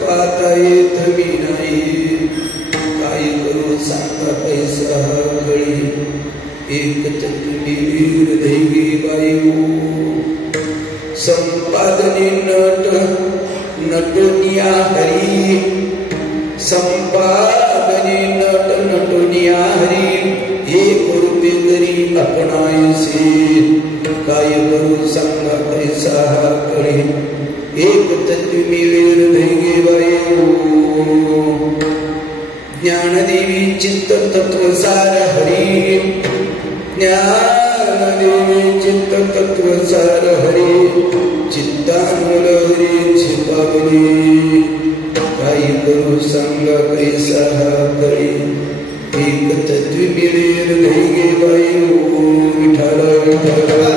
पाहता येत मी नाही, काय करू सांगा पैसा गळी, एक तुम्ही वीर दैवी बायू, संपादने नट नटोनिया हरी, संपादने नट नटोनिया हरी, एक रूपे करी आपणायसे, काय करू सांगा पैसा गळी, एक तत्वी वीर दैवी बायू, ज्ञानदेवी चित्त तत्वसार हरी, ज्ञानदेवी चित्त तत्वसार हरी, चित्तानुल हरी छिपावली, काही करू सांगा कैसा करी, एक तत्वी वीर दैवी बायू, विठाला विठाला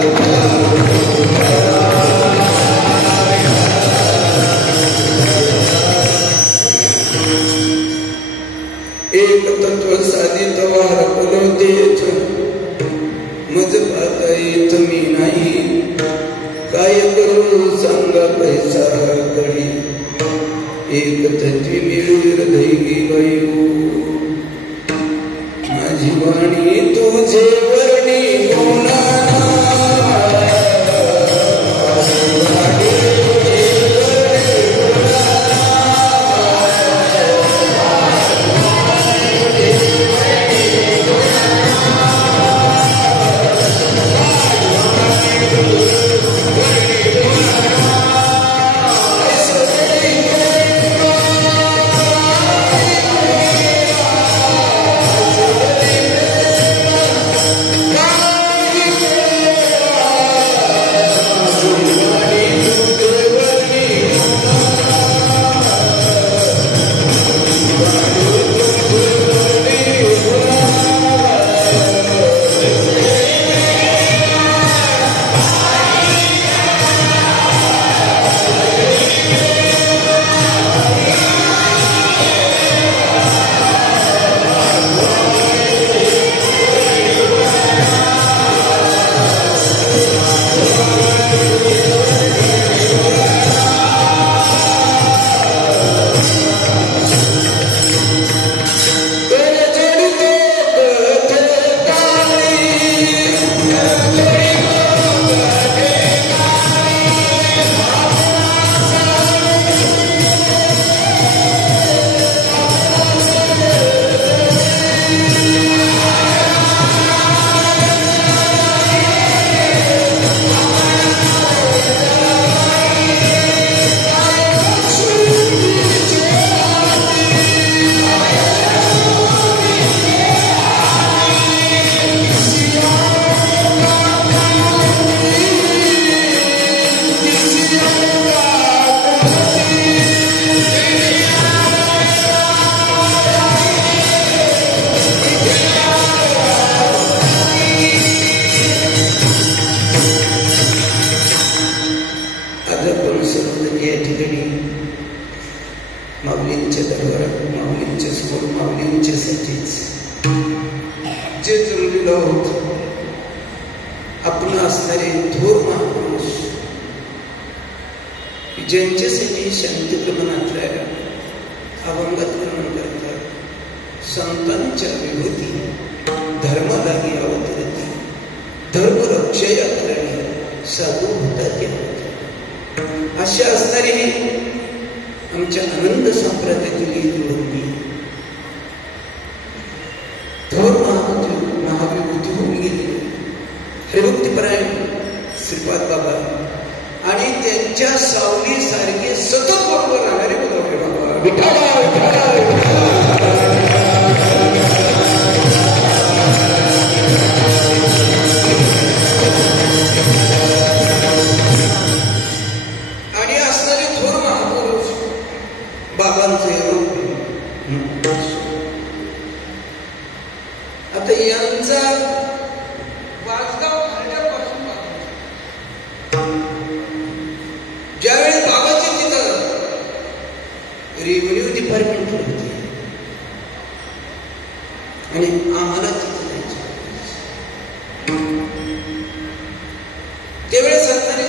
एक तत्व साधित वार फलवतेच, मज पाहता येत मी नाही, काय करू सांगा पैसा कळी, एक तत्वी वीर दैवी बायू, माझी वाणी तुझे वर्णी गुणाना, या ठिकाणी माऊलींच्या दरबारात माऊलींच्या समोर माऊलींच्यासाठीच जे जमलेलो आहोत आपण असणारे थोर महापुरुष ज्यांच्यासाठी शांतिप्रमाणातल्या अभंगात वर्णन करतात संतांच्या विभूती धर्मालाही अवतरती धर्मरक्षया करणे साधू होतात अशा असणारी आमच्या आनंद संप्रदायातील जोडणी थोर महाविभूती होऊन गेली हरिभक्तीपरायण श्रीपाद बाबा आणि त्यांच्या सावलीसारखे सतत बरोबर राहणारे बोलवले बाबा विठाला विठाला आणि असणारे थोर महापुरुष बाबांचे आता यांचा ज्यावेळी बाबाची तिथं रेव्हेन्यू डिपार्टमेंट होती आणि आम्हाला तिथं जायचं त्यावेळेस संतांनी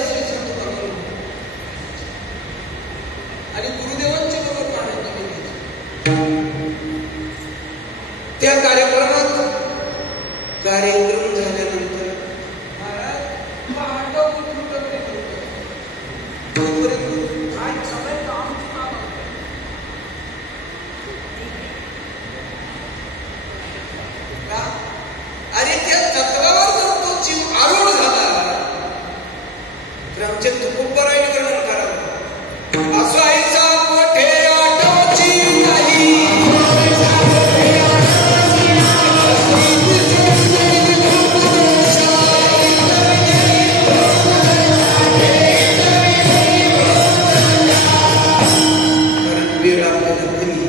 आणि गुरुदेवांच्या बरोबर पाहण्यात त्या कार्यक्रमात कार्यक्रम झाल्यानंतर अरे त्या तत्वावर जर तो जीव आरूढ झाला तर आमच्या तुकोबरायण वर्णन करा असायचा कोठे आठवची नाही कारण वेळ आपल्याला कमी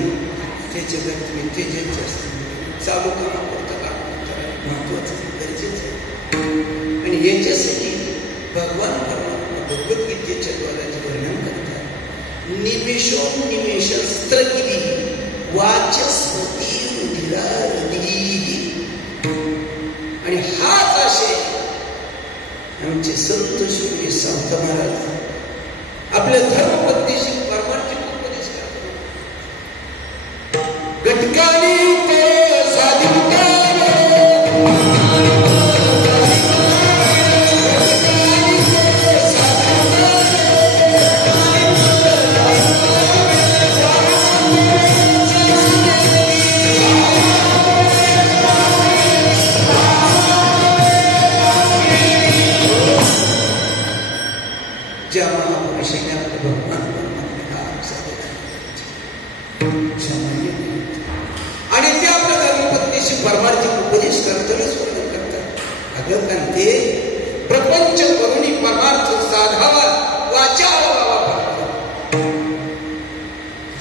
त्याच्यात ते ज्यांचे असते चालू कामापुरतं महत्वाचं गरजेचं आहे आणि याच्यासाठी भगवान परमात्मा भगवद्गीतेच्या द्वाराचे वर्णन करतात निमेषोन्निमेष स्त्रकिली वाचस्पती रुधिरारधी आणि हाच आशय आमचे संत श्री संत महाराज आपल्या धर्मपत्नीशी परमार्थिक उपदेश करतात घटकानी ज्या महापुरुषाने आपल्या भगवान आणि ते आपल्या धर्मपत्नीशी परमार्थिक उपदेश करतानाच वर्णन करतात अगं कारण ते प्रपंच करुणी परमार्थ साधावा वाचावा बाबा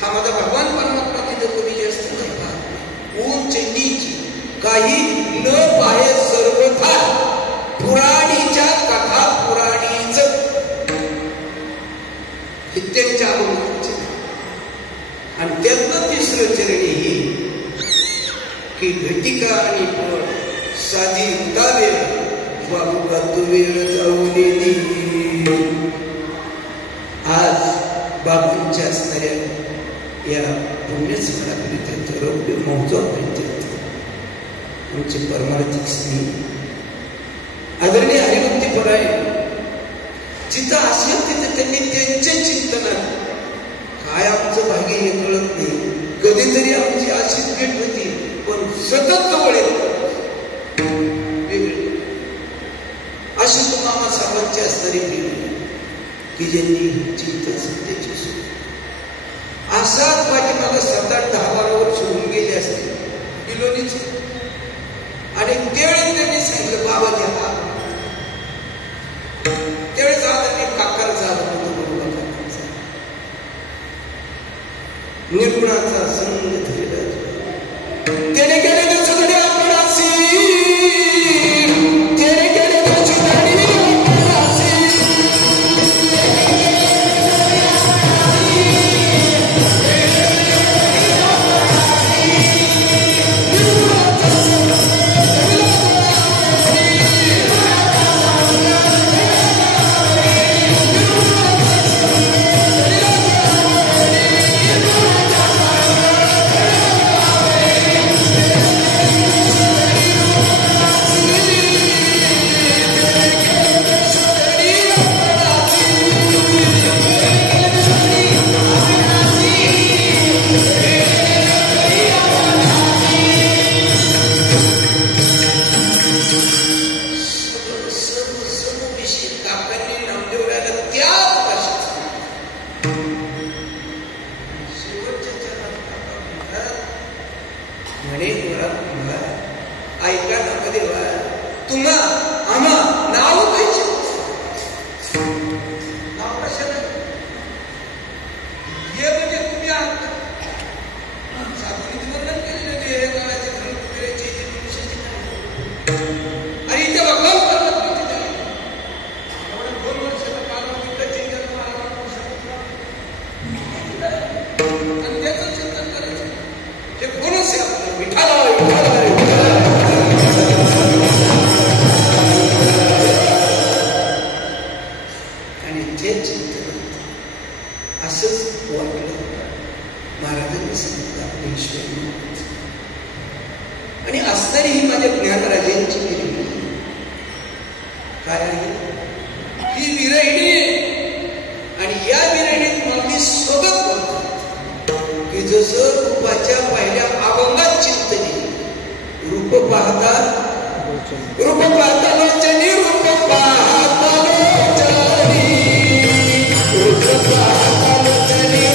हा माझा भगवान परमात्मा तिथं कमी जास्त नाही पाहत ऊन चंडीची काही न पाहे सर्वथा पुराणीच्या कथा पुराणीच त्यांच्या अनुभवाचे आणि त्यातनं तिसरं चरणी ही की घटिका आणि फळ साधी उदावे बाबूला तू वेळ जाऊ दिली आज बाबांच्या असणाऱ्या या पुण्यस्मरणाकरिता रौप्य महोत्सवाकरिता आमचे परमार्थिक स्नेह आदरणीय हरिभक्तीपरायण जिथं असेल तिथं त्यांनी त्यांच्या चिंतनात काय आमचं भाग्य हे कळत नाही कधीतरी आमची अशी भेट होती पण सतत जवळ येत वेगळी अशी तुम्हाला सर्वांची असणारी प्रेम की ज्यांनी चिंतन सत्याची सुरू असाच पाठीमागं 7-8-10-12 वर्ष होऊन गेले असते बिलोनीच आणि त्यावेळी त्यांनी सांगितलं बाबा घ्या त्यावेळेस आदरणीय काकांचा निर्गुणाचा संग धरला त्याने केले सुगडे आपणासी त्याने केले सुगडे आपणासी चिंतन असंच वाटलं महाराजांनी सांगितलं आपले ईश्वर. आणि असणारी ही माझ्या ज्ञानराजांची विरहिणी काय आहे, ही विरहिणी. आणि या विरहिणीत माऊली सोबत बोलतात की जसं रूपाच्या पहिल्या अभंगात चिंतनी, रूप पाहता लोचनी, रूप पाहता लोचनी, रूप पाहता लोचनी, रूप पाहता लोचनी,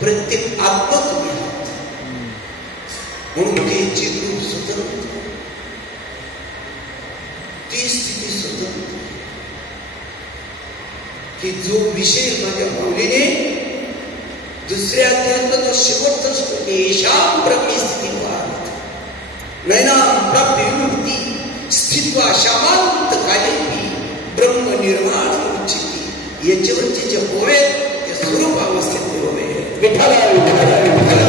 प्रत्येक आत्मा तुम्ही आहात. म्हणून ते चित्रूप की जो विषय माझ्या माऊलीने दुसऱ्या अध्यायातला जो शेवटचा श्लोक येशाम ब्रह्मी स्थिती नैनाम प्राप्य विमुक्ती स्थित्वा शामांत कालेपी ब्रह्म निर्वाण उच्चिती याच्यावरचे जे होवे ते स्वरूप अवस्थेत होवे. विठ्ठला विठ्ठला विठ्ठला.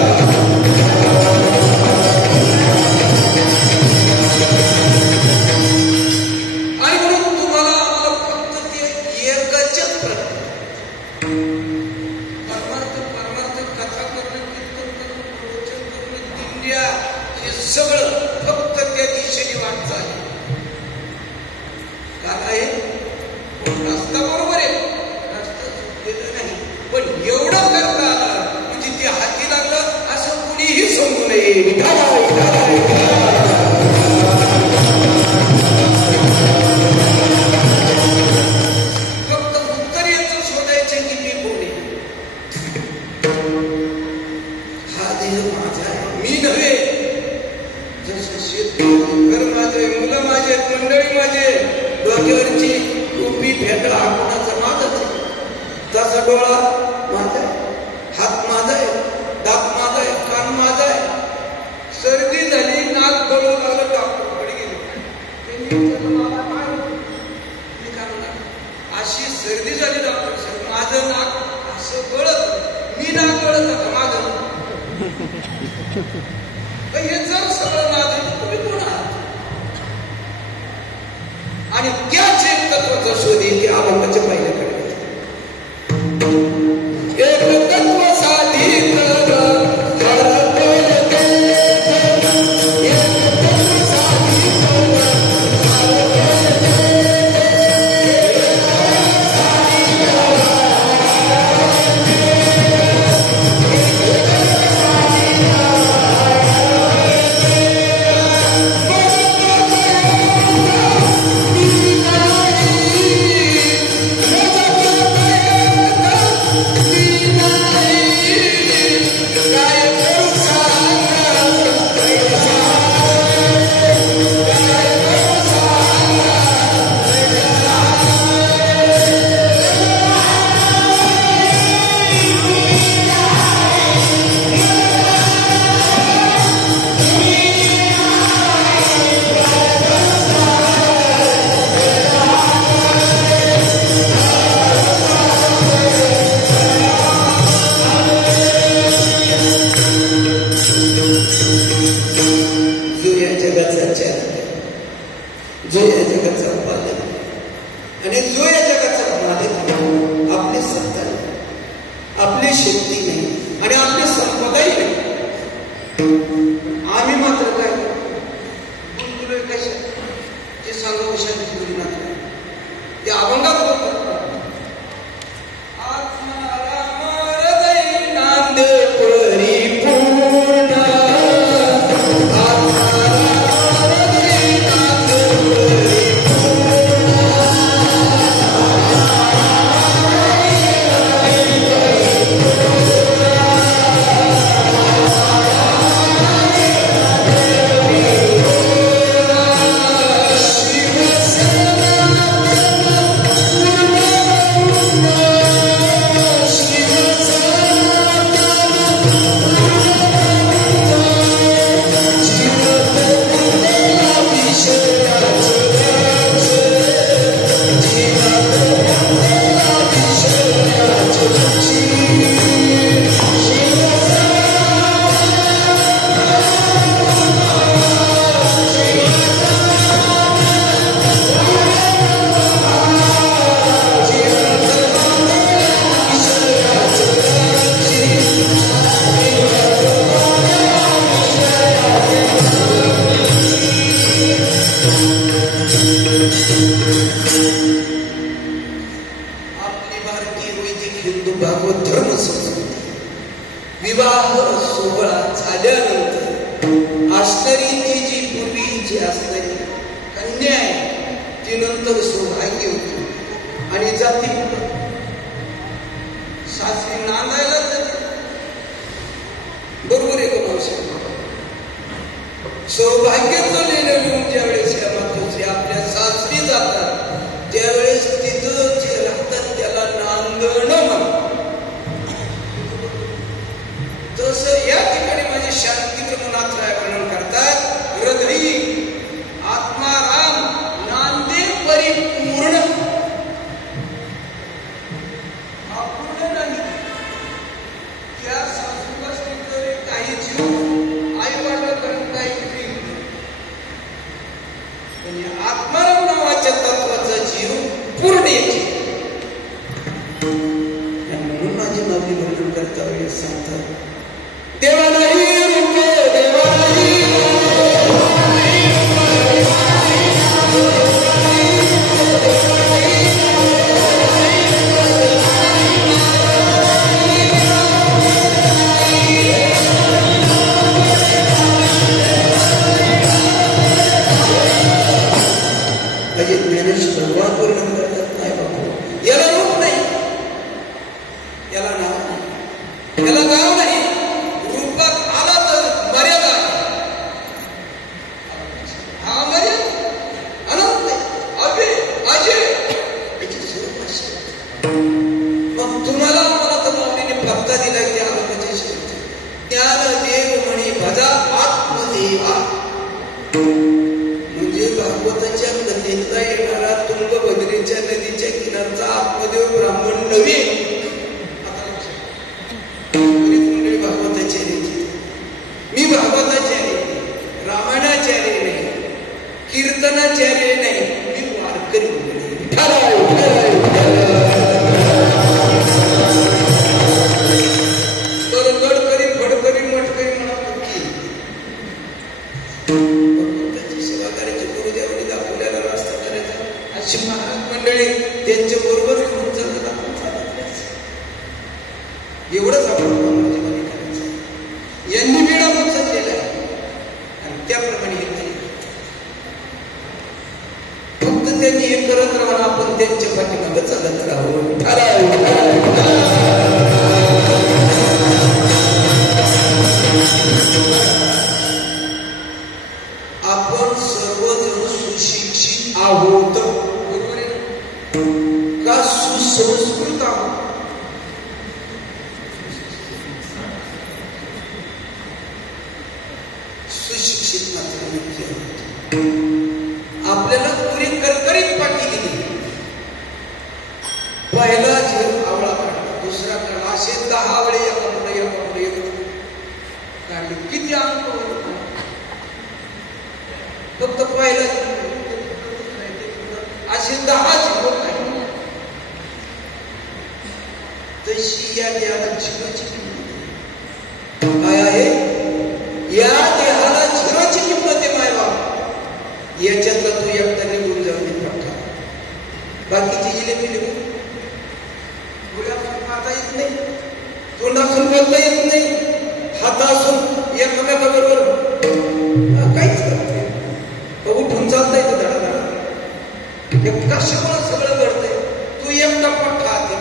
आणि म्हणून तुम्हाला आम्हाला फक्त ते एकच परमार्थ कथा करणं कीर्तन करणं प्रवचन करणं दिंड्या हे सगळं फक्त त्या दिशेने वाटचाल काय आहे. रस्ता बरोबर आहे, रस्ता चुकलेला नाही, पण एवढं करता आलं म्हणजे ते हाती लागलं असं कुणीही समजू नये. फक्त उत्तर याचं शोधायचं की मी कोण आहे. हा देह माझा आहे, मी नव्हे. जसं शेतकरी माझे, मुलं माझे, मंडळी माझे, डोक्यावरची टोपी फेटा हा कोणाचा माझाच आहे. तसा डोळा माझा आहे, हात माझा आहे, दात माझा आहे, कान माझा आहे. सर्दी झाली, नाक गळू लागलं, डॉक्टरकडे गेले. मला काय मी काय म्हणणार, अशी सर्दी झाली डॉक्टर साहेब, माझं नाक असं गळत, मी नाक गळत आता माझं. हे जर सगळं माझं तुम्ही कोण आहात. आणि त्याच एक तत्वाचा शोध येते अभंगाच्या पहिल्याकडे. एक तत्व साधित जो या जगाचा पालक आणि जो या जगाचा मालक आपली सत्ता नाही, आपली शक्ती नाही आणि आपली संपदाही नाही. आम्ही मात्र काय बोलतोय कशा ते सांगा शांती मात्र ते अभंगात बोलतात. विवाह सोहळा झाल्यानंतर असणारी ती जी पूर्वीची असणारी कन्या आहे ती नंतर सौभाग्य होती आणि जाती सासरी नांदायला जाते. बरोबर आहे का मावशी. सौभाग्याचं लेणं घेऊन ज्या वेळेस या मातोश्री आपल्या सासरी जातात पूर्ण याची. आणि म्हणून माझी मागणी वर्णन करता वेळी सांगतात, देवा नाही रूप, देवा नाही सर्वात वर्णन करतात. नाही बाबा, याला रूप नाही, याला नाव नाही, याला गाव नाही. रूपात आला तर मर्यादा हा मर्यादा अनंत अभय अजय याची स्वरूप असते. मग तुम्हाला मला तर माऊलीने पत्ता दिलाय त्या आत्माच्या शेवटी, ज्ञान देव म्हणे भजा आत्मदेवा. म्हणजे भागवताच्या कथेतला येणारा तुंगभद्रेच्या नदीच्या किनारचा आत्मदेव ब्राह्मण नव्हे. मंडळी भागवताचार्य, मी भागवताचार्य, रामायणाचार्य नाही, कीर्तनाचार्य नाही, मी वारकरी मंडळी. तर गडकरी फडकरी मटकरी म्हणत की अशी महाराज मंडळी त्यांच्या बरोबर घेऊन चालत आपण चालत राहायचं. एवढंच आपण करायचं. यांनी वेळा उचललेला आहे आणि त्याप्रमाणे हे नाही. फक्त त्यांनी हे करत राहून आपण त्यांच्या पाठीमागे चालत राहू. आपण सर्वजण सुशिक्षित आहोत का सुसंस्कृत आहोत? सुशिक्षित मात्र नक्की आहोत. आपल्याला पुरी करकरीत पाठी दिली. पहिला जीव आवळा काढला, दुसरा काढला, असे 10 वेळे एका काढले. किती अंक फक्त पहिला असे 10 जीवन नाही. तशी या देहाला झिरोची किंमत काय आहे? या देहाला झिरोची किंमत आहे मायबाप. याच्यातला तू एकटा निघून जाऊ दे पठ्ठा. बाकीचे इले मिले आता येत नाही, तोंडासून बोलता येत नाही, हातासून एकमेकाबरोबर काहीच करत नाही. उठून चालता येतं धडाधडा. कशामुळे सगळं घडतंय? तू एकटा पठ्ठा आहे,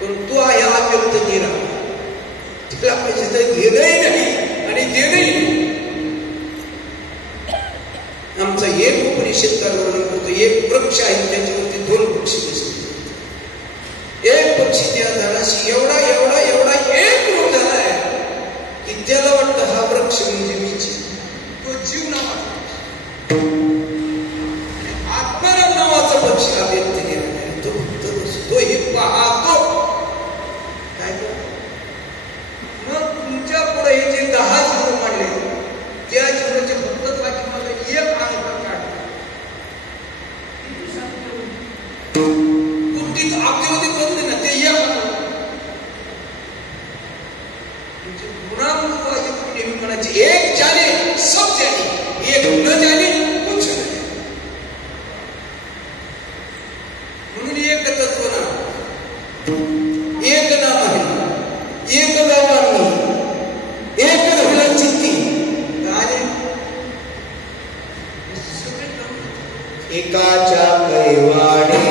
पण तू आहे अव्यक्त निरा. तिला पैसे तर घेणंही नाही आणि देणंही नाही. आमचा एक उपनिषद वर्णन करतो. एक वृक्ष आहे, त्याच्यावरती 2 पक्षी बसले. एक पक्षी त्या झाडाशी एवढा एवढा एवढा एक रूप झालाय की त्याला वाटतं हा वृक्ष म्हणजे मीच. तो जीव नावाचा आत्माराम नावाचा पक्षी हा व्यक्त केला. तो फक्त बसतो, हे पाहतो. काय करतो? मग तुमच्या पुढे हे जे 10 जीव मांडले, त्या जीवाचे फक्त पाठीमागे एक अंक काढतो. कुठलीच अब्दिवधी करते ना, ते एक नेहमी म्हणायचे, एक जाने सब जाने, एक न जाने कुछ नाही. म्हणून एक तत्व ना, एक नाम आहे, एक गावांनी, एक धरला चित्ती. एकाच्या कैवाडे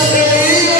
Hey!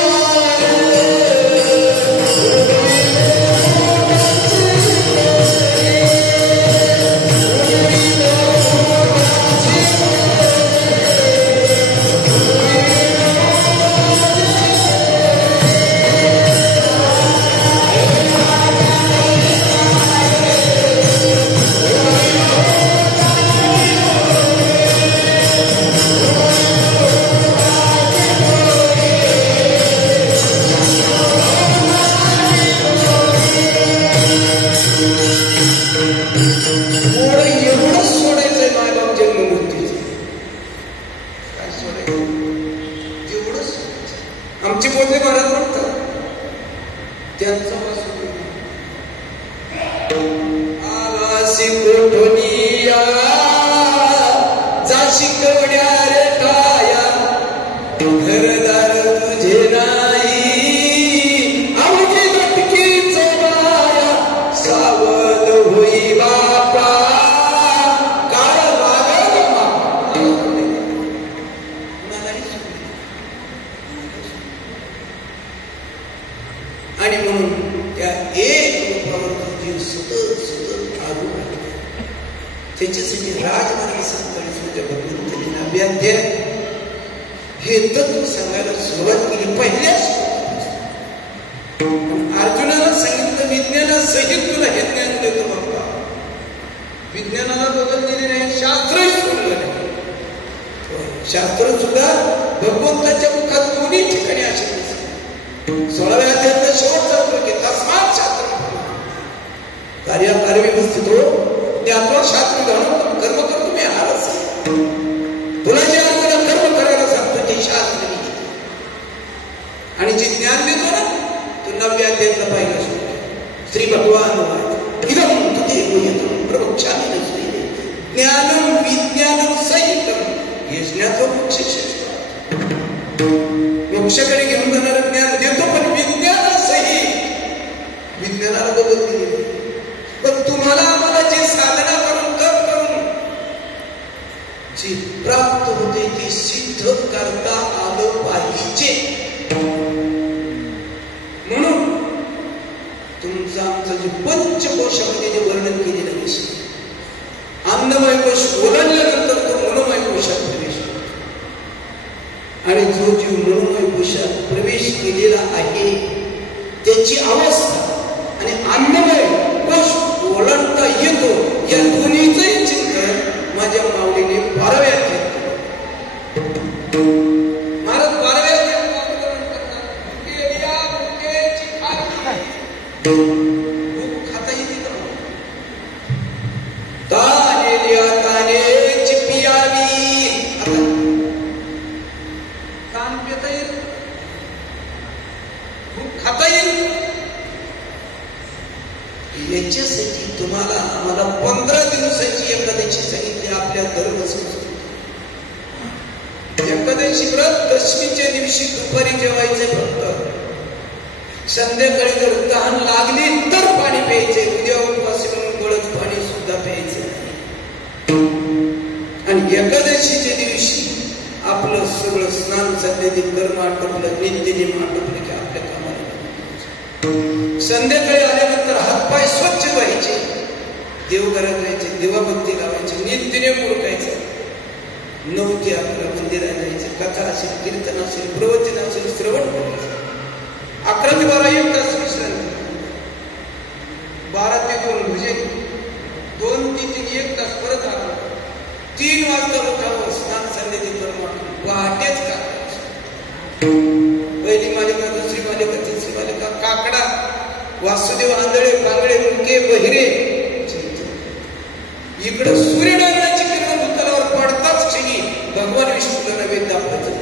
एवढंच आमची बोलणे महाराज म्हणतात त्यांचा आवासी कोठोनिया जाशी कवड्या रे काया घरदार तुझे नाही अवघी लटकी चोबाया सावध होई बापा काळ लागल आणि म्हणून त्या एक रूपावर जीव सतत सतत आरू लागला त्याच्यासाठी राजमार्ग सांगताना भगवंतांनी नाव्याध्य हे तत्व सांगायला सुरुवात केली पहिल्याच अर्जुनाला सांगितलं विज्ञानासहित तुला हे ज्ञान देतो बाबा विज्ञानाला बदल दिले नाही शास्त्रही सोडलं नाही शास्त्र सुद्धा भगवंताच्या मुखात दोन्ही ठिकाणी असे 16व्या अध्यायातला शेवटचा वाक्य तस्मात् शास्त्रम कार्य व्यवस्थित हो त्यातून शास्त्र घालून कर्म कर तुम्ही आहारच तुला जे अर्जुना कर्म करायला सांगतो ते शास्त्र आणि जे ज्ञान देतो ना तो 9व्या अध्यायातला पाहिला श्री भगवान इदं तदेव प्रवक्ष्यामि ज्ञानम विज्ञानम सहितम यज्ञाचं मोक्ष मोक्षाकडे घेऊन जाणारं ज्ञान देतो पण विज्ञानासहित विज्ञानाला बदल दिली पण तुम्हाला आम्हाला जे साधना करून जी प्राप्त होते ती सिद्ध करता आलं पाहिजे म्हणून तुमचं आमचं जे पंचकोशामध्ये जे वर्णन केलेलं विषय अन्नमय कोश ओलांडल्यानंतर तो मनोमय कोशात प्रवेश आणि जो जीव मनोमय कोशात प्रवेश केलेला आहे त्याची अवस्था आणि अन्नमय कोश ओलांडता येतो या दोन्हीचंही चिंतन माझ्या माऊलीने 12व्या अध्यायात महाराज 12व्या अध्यायात भूक खाता येते का तानेल्या तानेची पियावी आता कान पिता येईल भूक खाता येईल याच्यासाठी तुम्हाला आम्हाला 15 दिवसाची एकादशी सांगितली आपल्या धर्म संस्कृती एकादशी व्रत दशमीच्या दिवशी दुपारी जेवायचे फक्त संध्याकाळी जर तहान लागली तर पाणी प्यायचे उद्या उपवासी म्हणून गळच पाणी सुद्धा प्यायचे आणि एकादशीच्या दिवशी आपलं सगळं स्नान संध्यादी कर्म आटोपलं नित्यनेम आटोपलं की आपल्या कामाला संध्याकाळी आल्यानंतर हातपाय स्वच्छ धुवायचे देवघरात जायचे देवाभक्ती लावायचे नित्यनेम ओळखायचं 9 ते 11 मंदिरात जायचे कथा असेल कीर्तन असेल प्रवचन असेल श्रवण करायचं 11 ते 12 1 तास विश्रांती 12 ते 2 भजन 2 ते 3 1 तास परत आला 3 वाजता उठावं स्नान संध्यादी कर्म पहाटेच का पहिली मालिका दुसरी मालिका तिसरी मालिका काकडा वासुदेव आंधळे पांगळे मुके बहिरे इकडं सूर्यनारायणाची किरण भूतलावर पडताच क्षणी भगवान विष्णूला नैवेद्य दाखवायचं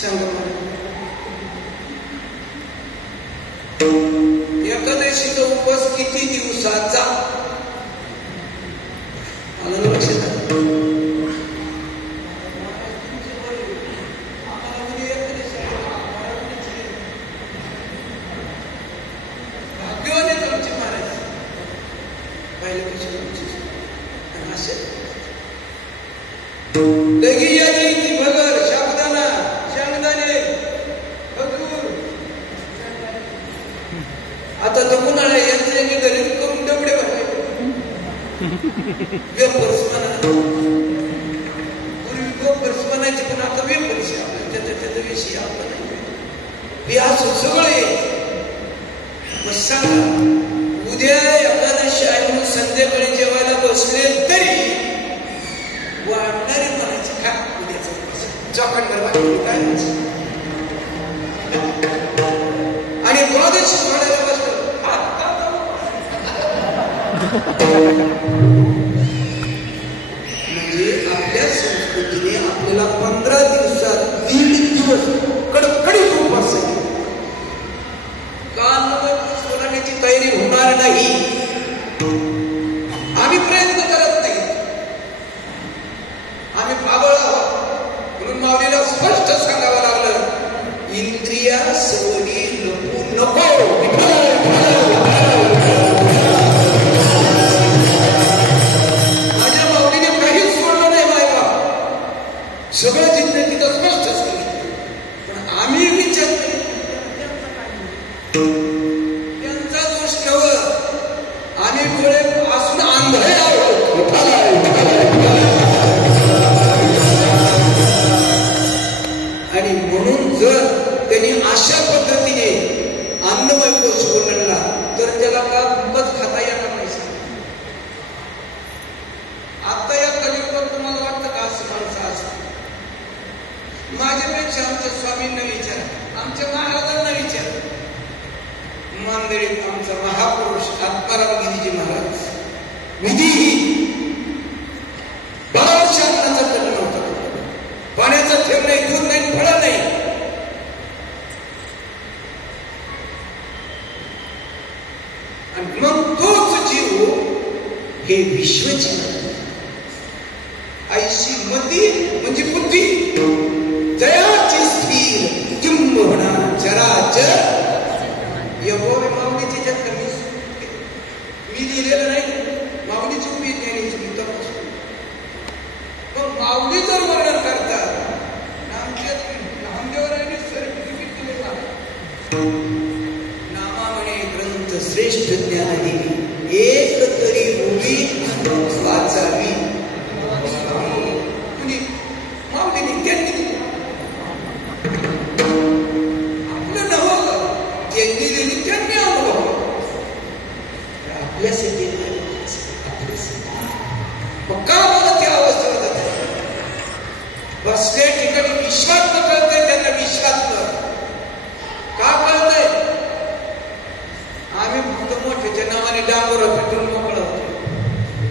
सांगा एकादशीचा उपवास किती दिवसाचा आलं लक्षात आता तो कुणाला यांचे घरी करून डबडे वेपर्स म्हणायचे पण आता वेपर्स त्याचा विषय आपला नाही असं सगळे मग सांगा उद्या एकादशी आहे म्हणून संध्याकाळी जेवायला बसले तरी वाढणारे म्हणायचे का उद्याचं चौकट काय आणि द्वादशी वाढायला बसतो म्हणजे आपल्या संस्कृतीत पद्धतीने आपल्याला 15 दिवसात 1.5 दिवस कडकडीत उपवास आहे. सोडण्याची तयारी होणार नाही. आम्ही प्रयत्न करत नाही, आम्ही पाबळ आहोत. म्हणून माऊलीला स्पष्ट सांगावं लागलं, इंद्रिया सवडी लपू नको. माझ्या माऊलीने काहीच सोडलं नाही बायका, सगळं जिंकलं तिथं स्पष्ट सांगितलं. पण आम्ही विचार त्यांचा दोष नव्हता, आम्ही डोळे असून आंधळे आहोत. आणि म्हणून जर त्यांनी अशा पद्धतीने अन्नमय कोश बनला तर त्याला का भूकच खाता येणार नाही. आता या कलियुगात तुम्हाला वाटतं का असं माणसं असं? माझ्यापेक्षा आमच्या स्वामींना विचार, आमच्या महाराजांना विचार. मानदेळीत आमचा महापुरुष आत्माराम गिरीजी महाराज विधी 12 वर्ष अन्नाचा कर्ण नव्हता, पाण्याचा ठेव नाही, दूध नाही, फळं नाही. आणि मग तोच जीव हे विश्वजीवन. ऐशी मती म्हणजे बुद्धी, जयाची स्थिर किंबहुना चराचर. यहोवे माऊलीची जन्म मी लिहिलेलं नाही, माऊलीची उभी ज्ञानीची मी तपासतो. पण माऊली जर वर्णन करतात, नामदेवरायांनी सर्टिफिकेट दिले मला, नामा म्हणे ग्रंथ श्रेष्ठ ज्ञानदेवी, एक तरी मुली वाचावी. माऊलीने त्यांनी आपलं नवं त्यांनी लिहिली, त्यांनी अनुभव आपल्यासाठी. मग का मला त्या अवस्थेवर जात आहे? बसल्या ठिकाणी विश्वास कळतंय, त्यांना विश्वास का कळतंय? आम्ही फक्त मोठ्याच्या नावाने डांबर पेटून मोकळा होतो,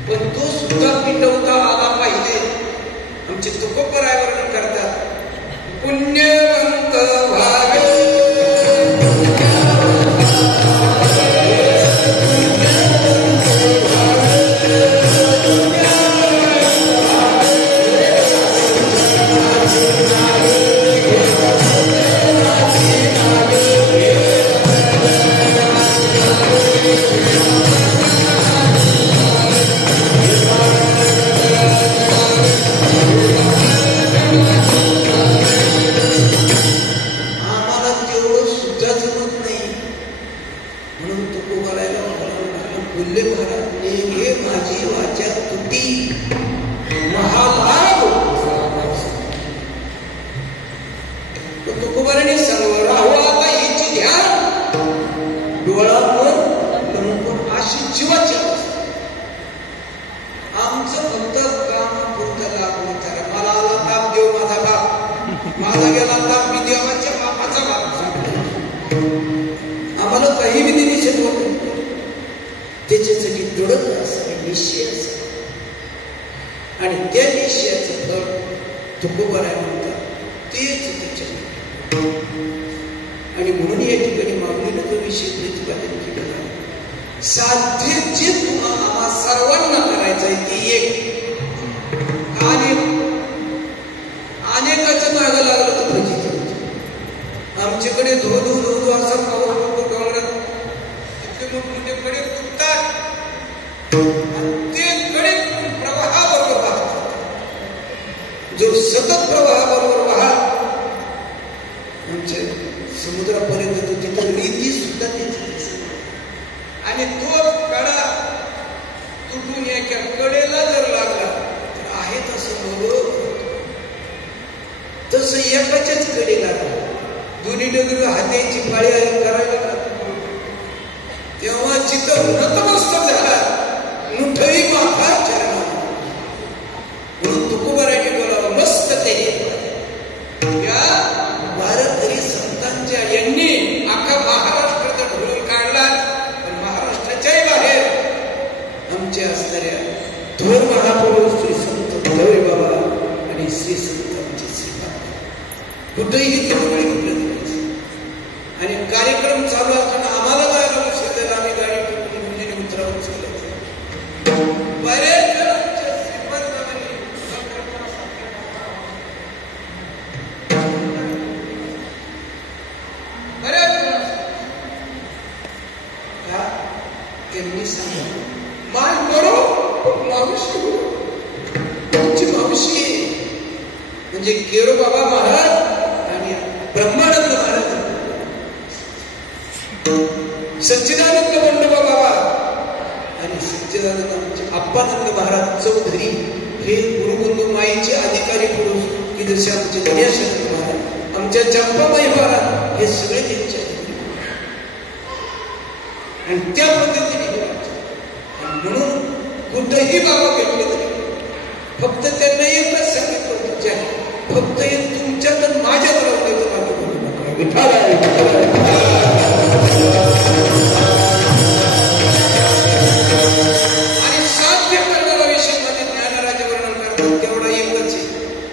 पण तो सुद्धा पिटवता आला पाहिजे. आमचे तुकोबराय वर्णन करतात, पुण्यवंत भावे थोर महापुरुष श्री संत गवई बाबा आणि कुठेही आणि कार्यक्रम चालू असताना आम्हाला जायला उशीर झाला. आम्ही गाडी गुरुजीने उतरावून चालत बरेच जणांच्या श्रीमंतांनी बऱ्याच का त्यांनी सांगितलं मान करो मावशी तुमची मावशी म्हणजे केरोबाबा महाराज आणि ब्रह्मानंद महाराज सच्चिदानंद बंडोबा बाबा आणि सच्चिदानंद अप्पानंद महाराज चौधरी हे गुरुबंधू माईचे अधिकारी पुरुष की जसे आमचे गणेशानंद महाराज आमच्या चंपाबाई महाराज हे सगळे त्यांचे आणि त्या पद्धतीने म्हणून कुठेही बाबा भेटले तरी फक्त त्यांना एकच सांगितलं फक्त हे तुमच्यात माझ्यात राहण्याचं मागे बोलू नका. आणि साध्य करणारा विषय मध्ये ज्ञानराज वर्णन करतात तेवढा एकच आहे.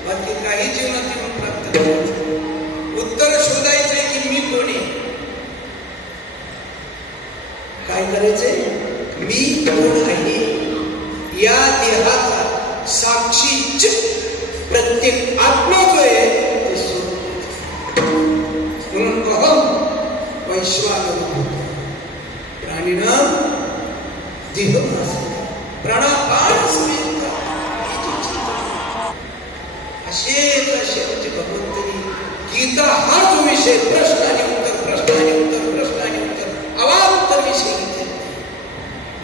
बाकी काही जीवनात येऊन प्राप्त करायचं उत्तर शोधायचंय की मी कोणी काय करायचंय मी कोण आहे या देहाचा साक्षी प्रत्येक आत्मा जो आहे ते म्हणून अहम वैश्वानर प्राणिनाम देह प्राणापान समेत असे म्हणजे भगवंतनी गीता हा जो विषय प्रश्न आणि उत्तर प्रश्न आणि उत्तर प्रश्न आणि उत्तर अवांतर विषय घेतले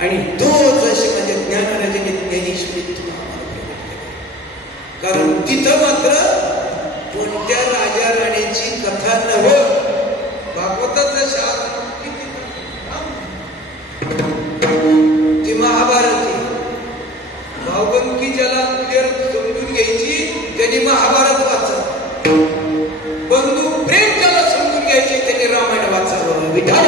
आणि तो जसे म्हणजे ज्ञानराजाने ज्ञानेश्वरी तुम्हाला कारण तिथं मात्र कोणत्या राजा राणीची कथा नव्हे भागवतात ती महाभारती भावबंकी ज्याला क्लिअर समजून घ्यायची त्यांनी महाभारत वाचावं बंधू प्रेम ज्याला समजून घ्यायचे त्यांनी रामायण वाचावं. विठाल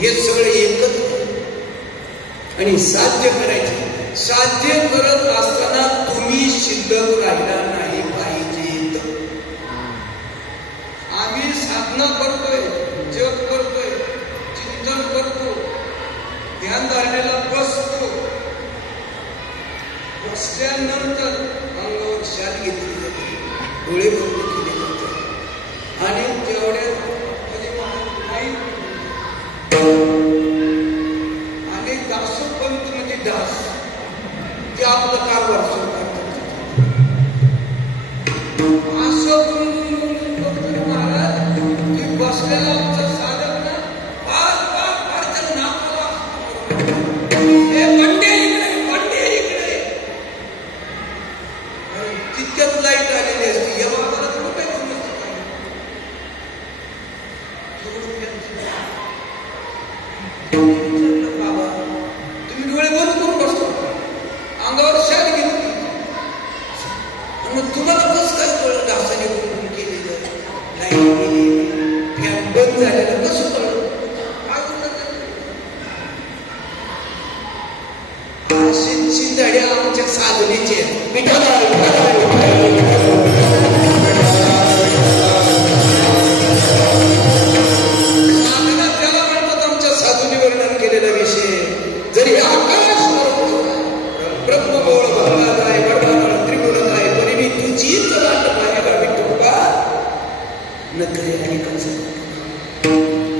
हे सगळे एकत्र आणि साध्य करायचे. साध्य करत असताना तुम्ही शिल्लक राहिला नाही पाहिजे. आम्ही साधना करतोय, जप करतोय, चिंतन करतो, ध्यान धारणेला बसतो. बसल्यानंतर अंगावर शाल घेतली जाते, डोळे बंद केले जातात आणि तेवढ्या आणि दासोपंत म्हणजे दास ते आपलं कारभार सुरू करतात. असं महाराज की बसलेला आमचा साधक ना फार फार फार त्याला नाकाला पंडे इकडे तितक्यात लाईट आलेली असते. या बाबाला थोडं काय समजतं बाबा तुम्ही डोळे बंद करून बसतो, अंगावर शाल घेतली, मग तुम्हाला कसं काय कळलं डासाने बंद केलेलं, लाईट गेली, फॅन बंद झालेलं कसं कळलं? अशी चिंधड्या आमच्या साधनेचे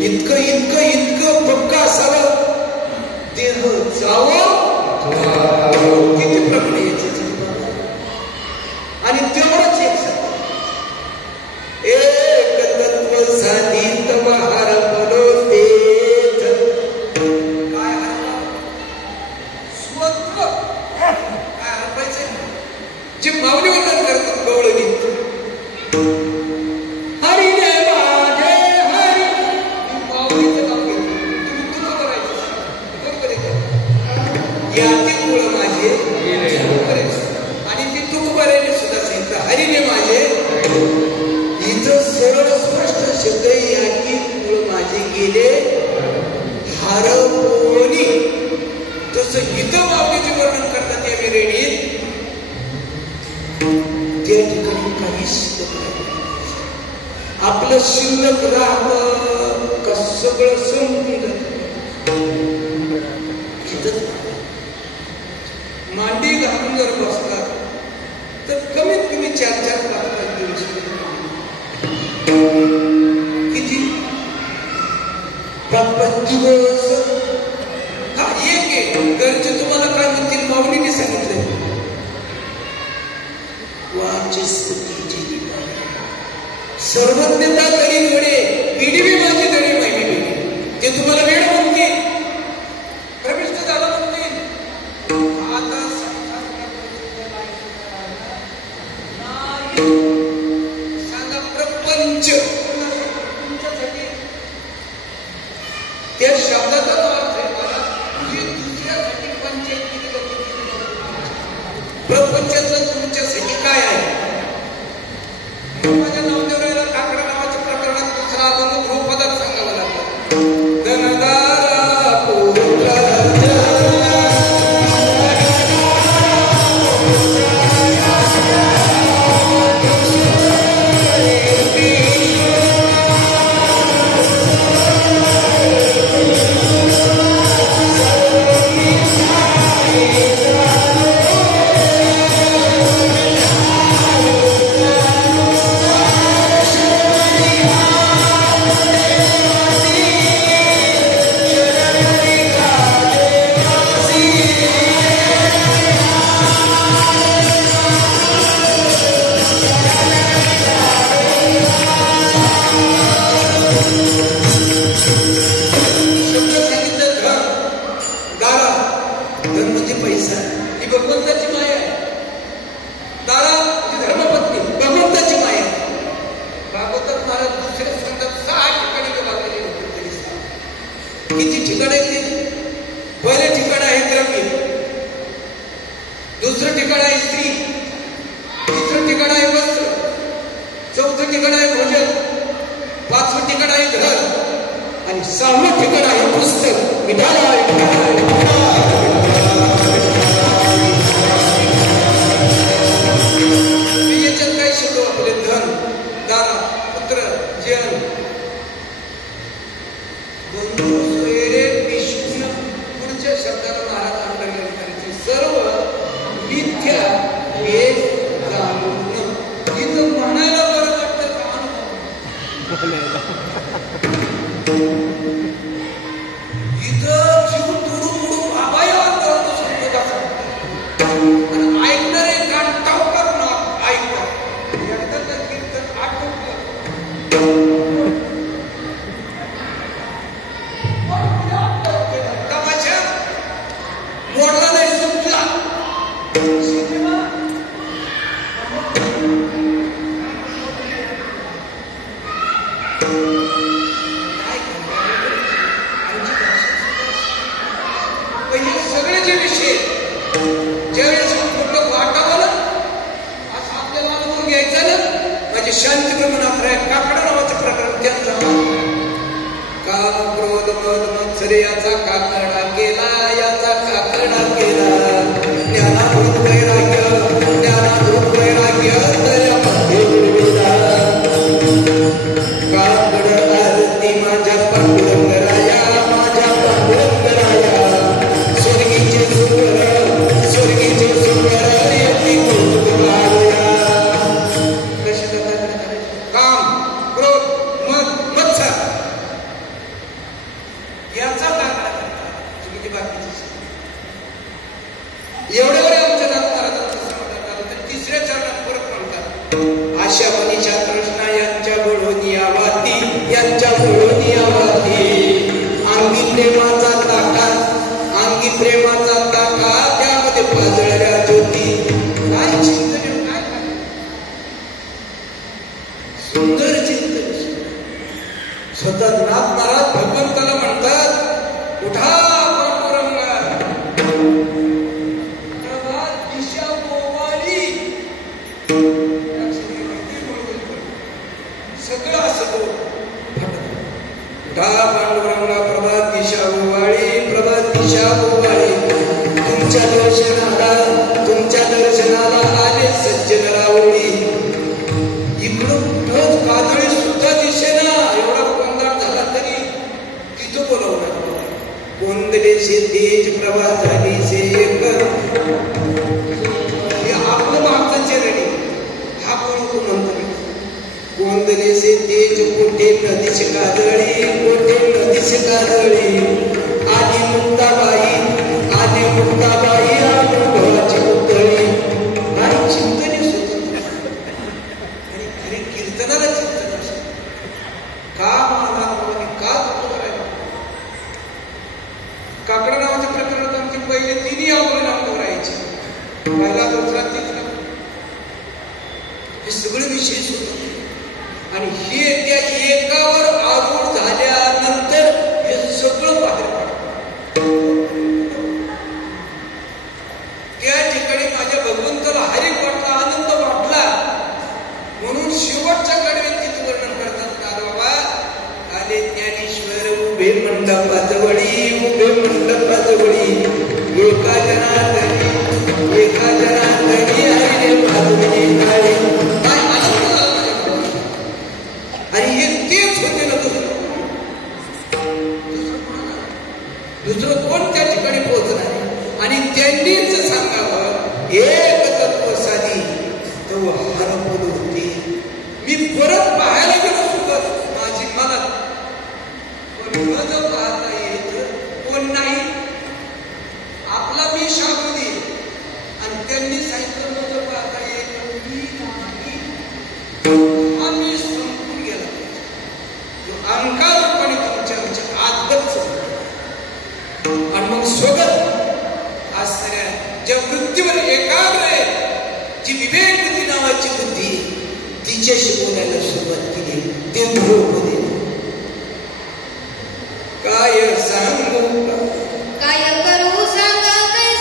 इतकं इतकं इतकं पक्का असावं देह जावं किती प्रमाणे यायचे आणि तेवढंच एक तत्व साधित महार बोलते काय हरपा स्वत्व काय हरपायचंय जे माऊली वर्णन करतात गवळणीत आणि ती तुकोबारायने सुद्धा सांगितलं हरिने माझे. इथं सरळ स्पष्ट शब्द याची मूळ माझे गेले हरपोनी. तसं इथं माऊलीचे वर्णन करतात या विरेणीत त्या ठिकाणी काही शिल्लक आपलं शिल्लक राहतं का सगळं संपून जातं. मांडी घालून जर बसतात तर कमीत कमी 4-4-5-5 दिवस किती 5-5 दिवस. हा एक घरचे तुम्हाला काय म्हणतील माऊलीने सांगितलंय वाचस्पतीची सर्वज्ञता तरी वेळे विडीवी माझी तरी माहिती ते तुम्हाला वेळ म्हणतील प्रविष्ट झाला म्हणतील. आता सांगा प्रपंच त्या शब्दाचा अर्थ आहे मला की दुसऱ्यासाठी पंचायत प्रपंचाचं तुमच्यासाठी काय आहे. माझ्या नामदेवरायला काकडा नावाच्या प्रकरणात दुसरा अजून ध्रुपदात सांगावं लागतं. धनदारा किती ठिकाण आहेत ते. पहिले ठिकाण आहे द्रव्य, दुसरं ठिकाण आहे स्त्री, तिसरं ठिकाण आहे वस्त्र, चौथं ठिकाण आहे भोजन, पाचवं ठिकाण आहे घर, आणि 6वं ठिकाण आहे पुस्तक विठाला याच्यात काय शब्द आपले धन दान पुत्र जन बंधू सोयरे विष्णू पुढच्या शब्दाला महाराज अंतर्गत करायचे सर्व मिथ्या हे जाणून इथं म्हणायला बरं वाटतं इथं जीव तुडू आबाया करतो शब्द कसा आणि ऐकणारे कान टावकर ना ऐकतात एकदा तर कीर्तन आठवलं तमाशा मोडला नाही सुटला सिनेमा पहिले सगळे जे विषय ज्यावेळेस कुठलं वाटावलं असं आपल्याला अनुभव घ्यायचा ना म्हणजे शांती प्रमाणात काकडा नावाचं प्रकरण त्यांचा काम क्रोध मद मत्सरे याचा काकडा केला याचा काकडा केला ज्ञानाभूत वैराग्य दयामध्ये उडविला काकड आरती माझ्या पांडुरंगराया माझ्या पांडुरंगराया स्वर्गीचे सुंदर यती काम क्रोध मद मत्सर याचा काकडा चुकीची बाकीची एवढ्यावर आमच्या महाराजांचं समाधान झालं तर 3ऱ्या चरणात परत म्हणतात आशा मनीषा कृष्णा यांच्या बळून यावाती अंगी प्रेमाचा ताका त्यामध्ये पाजळल्या ज्योती काय चिंतन काय सुंदर चिंतन स्वतः नाथ महाराज भगवंताला म्हणतात उठा सगळं असं पांडुरंगा प्रभात दिशा ओवाळी तुमच्या दर्शनाला आले सज्जन रावळी इकडून काजळी सुद्धा दिसेना एवढा गोंधळ झाला तरी तिथं बोलवणार गोंधळेचे तेज प्रभा झाली से एक हे आपलं मागचं चरणी हा बोलतो म्हणतो गोंधळे से तेज कोठे नदीच काजळी आली मुक्ताबाई अनुभवाची पुतळी आणि चिंतने स्वतंत्र आणि खरी कीर्तनाला चिंतन असत का महाराज का करायला काकडा नावाच्या प्रकरणात आमचे पहिले 3 आव्हानं अंगावर राहायचे पहिला दुसरा तिसरा हे सगळे विषय स्वतंत्र आणि हे त्या एकावर आरूढ झाल्यानंतर हे सगळं बाहेर पडतं त्या ठिकाणी माझ्या भगवंताला हरिक वाटला आनंद वाटला म्हणून शेवटच्या कडव्यात वर्णन करतात ना बाबा आले ज्ञानेश्वर उभे मंडपाजवळी एका जनातनी हरिने माधुरी काळी आणि हे तेच होते ना दुसरं कोण त्या ठिकाणी पोहोचणार आणि त्यांनीच सांगावं एक तत्व साधी तो हरपली होती मी परत पाहायला गेलो सुद्धा माझी मनात पण न पाहता येत कोण नाही आपला मी शाबुदी आणि त्यांनी सांगितलं न पाहता येत मी नाही हा मी संपून गेला अहंकारपणे तुमच्या आतच आणि मग स्वगत असणाऱ्या ज्या वृत्तीवर एकाग्र आहे जी विवेक बुद्धी नावाची बुद्धी तिच्याशी बोलायला सुरुवात केली ते ध्रुवपदे काय सांगू काय करू सांगा काय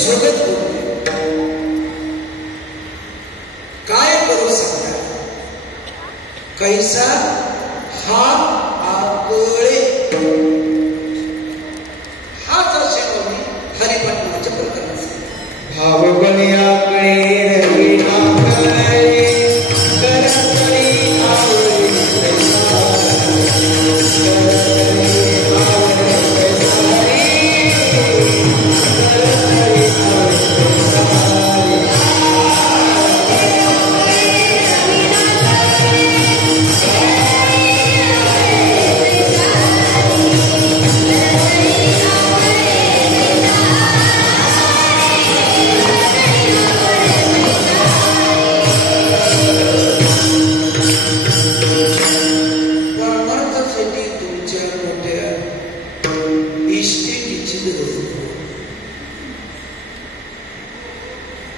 स्वगत होते. काय करू सांगा कैसा हा आकळे हाच असे मी हरिपाटणाच्या प्रकरणाचे भाव बने आकळे रवी नाकळे करतरी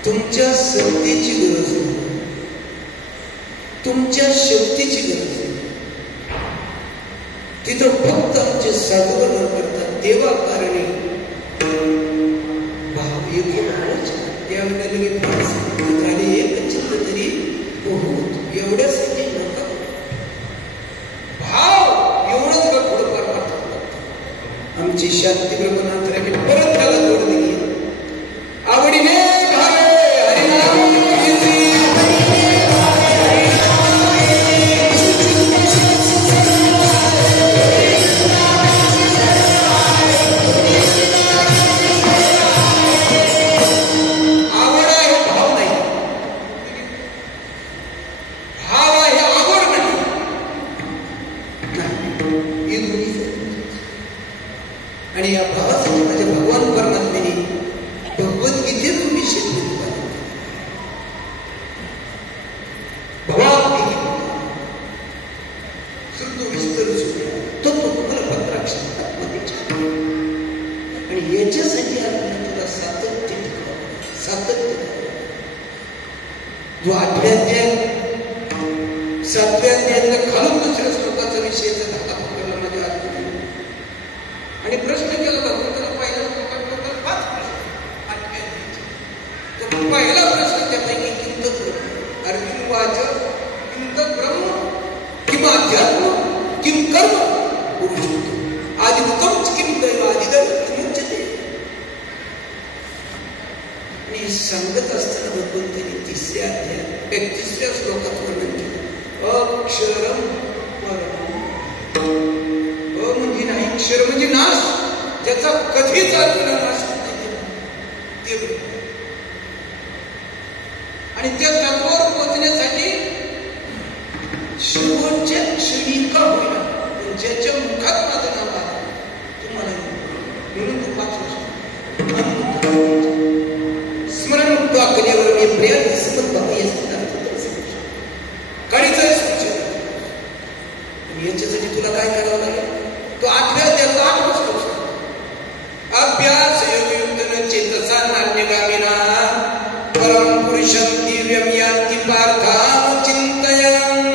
तुमच्या सत्तेची गरज नाही, तुमच्या शक्तीची गरज नाही. तिथं फक्त आमचे साधू न करता देवा कारणे भाव एक भावच त्यावेळेला एक चित्त तरी होत एवढ्यासाठी नका भाव एवढंच का थोडंफार वाटत. आमची शांती ब्रह्मनाथ आम्ही परत त्याला जोड दिली आवडीने आणि या भावासाठी माझ्या भगवान परमात्म्याने भगवद्गीतेतून विषय भगवान विस्तर तो तुम्हाला पत्राक्ष आणि याच्यासाठी तुला सातत्य जो 8व्या अध्यायात 7व्या अध्यायातला खालून दुसऱ्या श्लोकाचा विषयाचा धागा पकडला माझ्या आत्म्याने आणि प्रश्न केला भगवंताला पहिला श्लोकात 5 प्रश्न 8व्या अध्यायाचे. तर पहिला प्रश्न त्यापैकी किंतत अर्जुन वाच किंतत ब्रह्म किंवा अध्यात्म किम कर्म पुरुषोत्तम आदिमुखम किम दैव आदिदैव किमुच्यते. आणि सांगत असताना भगवंतांनी 3ऱ्या अध्यायात 31व्या श्लोकात वर्णन केलं अक्षरम परम. म्हणजे नाही क्षर म्हणजे नाश ज्याचा कधीच अर्जुना नाश होत नाही ते. आणि त्या तत्वावर पोहोचण्यासाठी शेवटच्या क्षणी का होईना पण ज्याच्या मुखात माझं नाव आलं तुम्हाला म्हणून तो 5 वर्ष स्मरण मुक्त अग्नीवर मी प्रिया दिसत बाबा काळीचं याच्यासाठी तुला काय करावं लागेल. तो 8व्या अध्यायाचा 8वाच प्रश्न अभ्यास योगयुक्तन चेतसा नान्यगामिना परम पुरुषं दिव्यं यान्ति पार्थां चिंतयन्.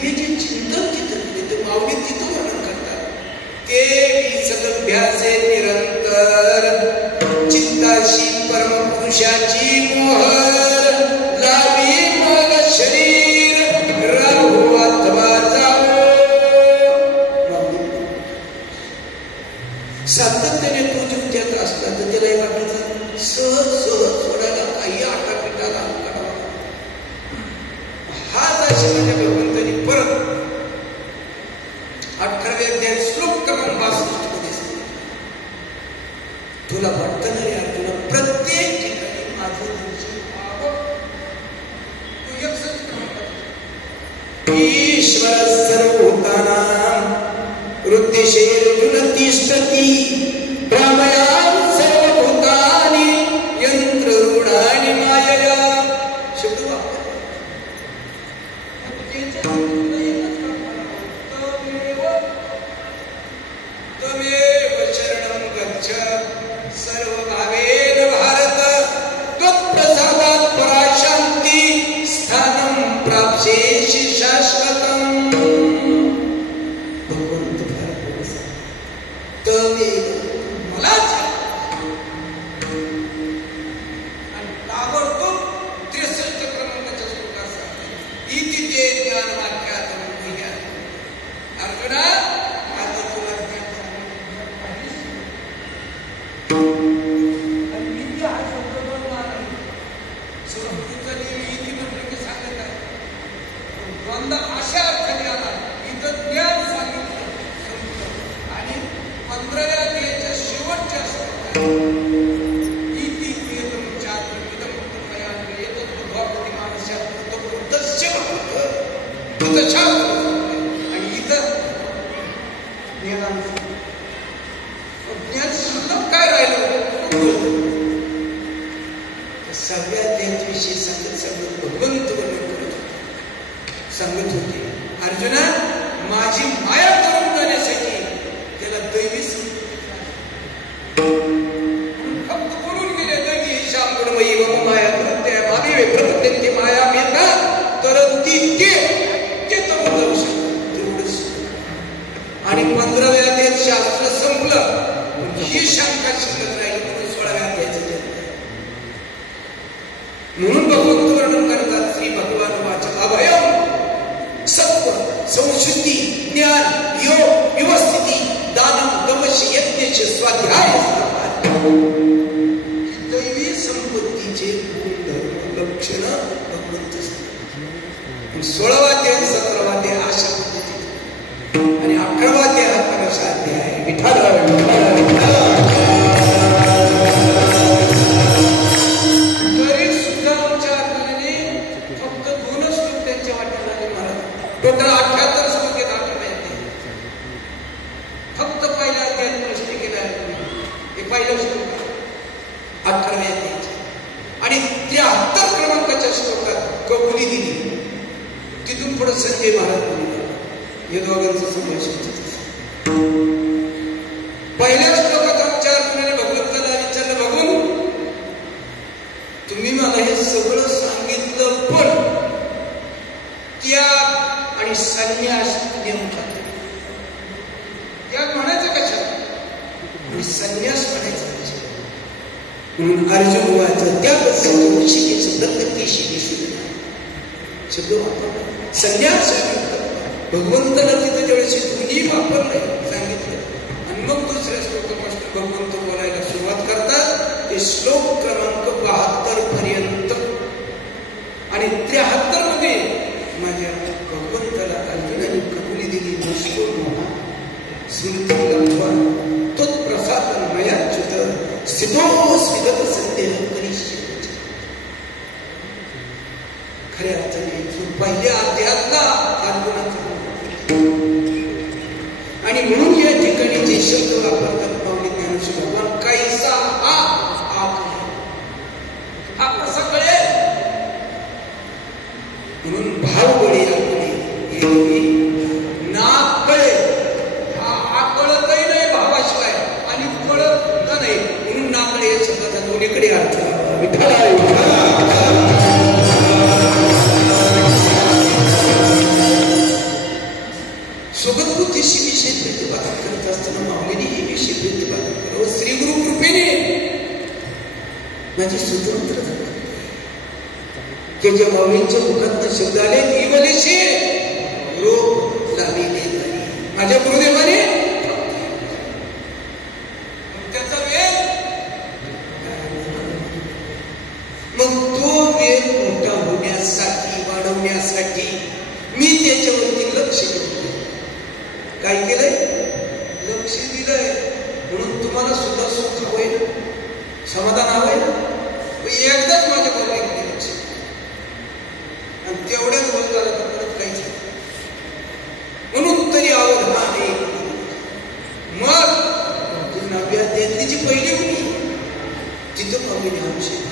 हे जे चिंतन केले ते माऊली तिथं वर्णन करतात ते सदभ्यासे निरंतर चित्ताशी परम पुरुषाची मोहर लावी मग शरीर राहू अथवा सातत्याने तो जिंकत असला तर त्याला हे वाटायचं सहज सोडायला काही आटापिटाला काढावा. हाच अशा माझ्या भगवंतांनी परत 18व्या अध्यायात श्लोक क्रमांक 62 मध्ये तुला वाटतं ना रे अर्जुना प्रत्येक ठिकाणी माझं तुझी तू ईश्वर सर्वभूतानां वृत्तिशेर्जुन तिष्ठति भ्रामयान् सर्वभूतानि यंत्ररूढानि मायया. शब्द वापर तमेव शरणं गच्छ सर्वभावेन भारत त्वत्प्रसादात् पराशान्ति स्थानं प्राप्स्यसि शाश्वतम्. भगवंत मलाच सगळ्या त्यांच्याविषयी सांगत भगवंत वर्णन करत होते. सांगत होते, अर्जुना माझी माया करून जाण्यासाठी त्याला दैवी फक्त बोलून गेले दैवी श्याम गुणमयी मम माया प्रत्यय भावी प्रत्यंती माया मेधा तरंती ते तर जाऊ शकतात तेवढंच. आणि 15व्या अध्यायात शास्त्र संपलं, ही शंका शिल्लक राहिली म्हणून 16व्या अध्यायाचं जन्म. म्हणून भगवंत वर्णन करतात, श्री भगवान वाच अभयम सत्व संशुद्धी ज्ञान योग व्यवस्थिती दानम तपस्या यज्ञ स्वाध्याय दैवी संपत्तीचे गुणधर्म लक्षण भगवंत 16वा अध्याय 17वा अध्याय अशा पद्धतीने आणि 18वा अध्याय हा परशा अध्याय आहे. विठ्ठल तरी सुद्धा आमच्या अर्जुनाने फक्त 2 श्लोक त्यांच्या वाट्याला आले महाराज. टोटल 78 श्लोक आहेत 18व्या अध्यायात. फक्त पहिल्या अध्यायात प्रश्न केला हे पहिलं श्लोक 18व्या अध्यायाचे आणि 73 क्रमांकाच्या श्लोकात कबुली दिली. तिथून पुढे संजय महाराज बोलले. हे दोघांचं संभाषण. पहिल्या श्लोकात आमच्या अर्जुनाने भगवंताला विचारलं, बघून तुम्ही मला हे सगळं सांगितलं पण त्याग आणि संन्यास नेमका त्याग म्हणायचं कशाला आणि संन्यास म्हणायचं कशाला? म्हणून अर्जुन वाचा त्याग ऋषिकेश प्रत्यक्षी दिसून शब्द वापरला. संन्यास भगवंताला तिथं ज्यावेळेस दोन्ही वापरलंय सांगितलं आणि मग दुसऱ्या श्लोकापासून भगवंत बोलायला सुरुवात करतात. ते श्लोक क्रमांक 72 पर्यंत आणि 73 मध्ये माझ्या भगवंताला अर्जुनाने कबुली दिली. मुश्किल मोहा स्मृती लंबन तत्प्रसादन मयाच्युत स्थितो स्विगत संदेह करिष्ये. खऱ्या अर्थाने पहिल्या अध्यायातला अर्जुनाचा आणि म्हणून या ठिकाणी जे शब्द वापरतात माऊली ज्ञानेश्वर भगवान कैसा हा कसा कळेल म्हणून भाव बळे आपले ना कळे हा कळतही नाही भावाशिवाय आणि कळत नाही म्हणून ना कळे हे शब्दाचा दोन्हीकडे अर्थ. स्वगत बुद्धीशी विषय प्रतिपादन करत असताना माऊलीने हे विषय प्रतिपादन करावं. श्री गुरु कृपेने माझी स्वतंत्र त्याच्या माऊलींच्या मुखातनं शब्द आले निवलेशे रोग लाविले माझ्या गुरुदेवाने त्याचा वेळ मग तो वेळ मोठा होण्यासाठी वाढवण्यासाठी मी त्याच्यावरती लक्ष केलं. काय केलंय? लक्ष दिलंय. म्हणून तुम्हाला सुद्धा सुख हवंय ना, समाधान हवंय ना. एकदाच माझ्या बाबाकडे लक्ष आणि तेवढ्याच बोलताना परत काहीच म्हणून तरी अवधान आहे. मग नव्या त्याची पहिली होती तिथं कमी आवश्यक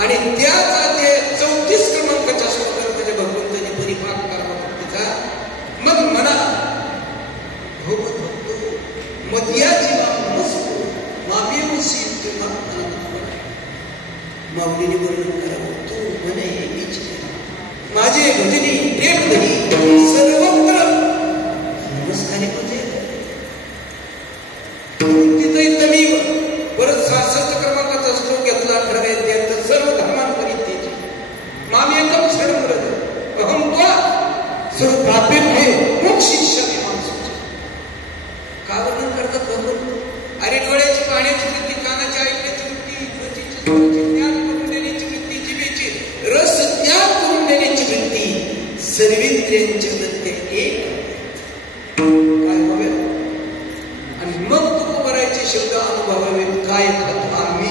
आणि त्याच अध्याय 34 क्रमांकाच्या श्लोकात माझ्या भगवंताने परिपाक करावा तिचा मग म्हणा हो मध्याची नमस्को मामेवशी माऊलीने वर्णन करावं. तू म्हणे माझे भजनी प्रेम धनी सर्वत्र नमस्कारे होते. तिथंही तमीव परत 66 क्रमांकाचा श्लोक घेतला. 18व्या अध्यायात सर्व धर्मांपरित्यजी मामेकम शरणव्रत अहं त्वा सर्व पापेभ्ये मोक्षयिष्यामि मा शुचि. का वर्णन करतात भगवंत? अरे डोळ्याची पाहण्याची वृत्ती, कानाची ऐकण्याची वृत्ती, त्वचेची ज्ञान करून देण्याची वृत्ती, जिभेची रस ज्ञान करून देण्याची वृत्ती, सर्वेंद्रियांच्या प्रत्येक एक काय व्हावे आणि मग तुकोबरायचे शब्द अनुभवावे. काय खातो आम्ही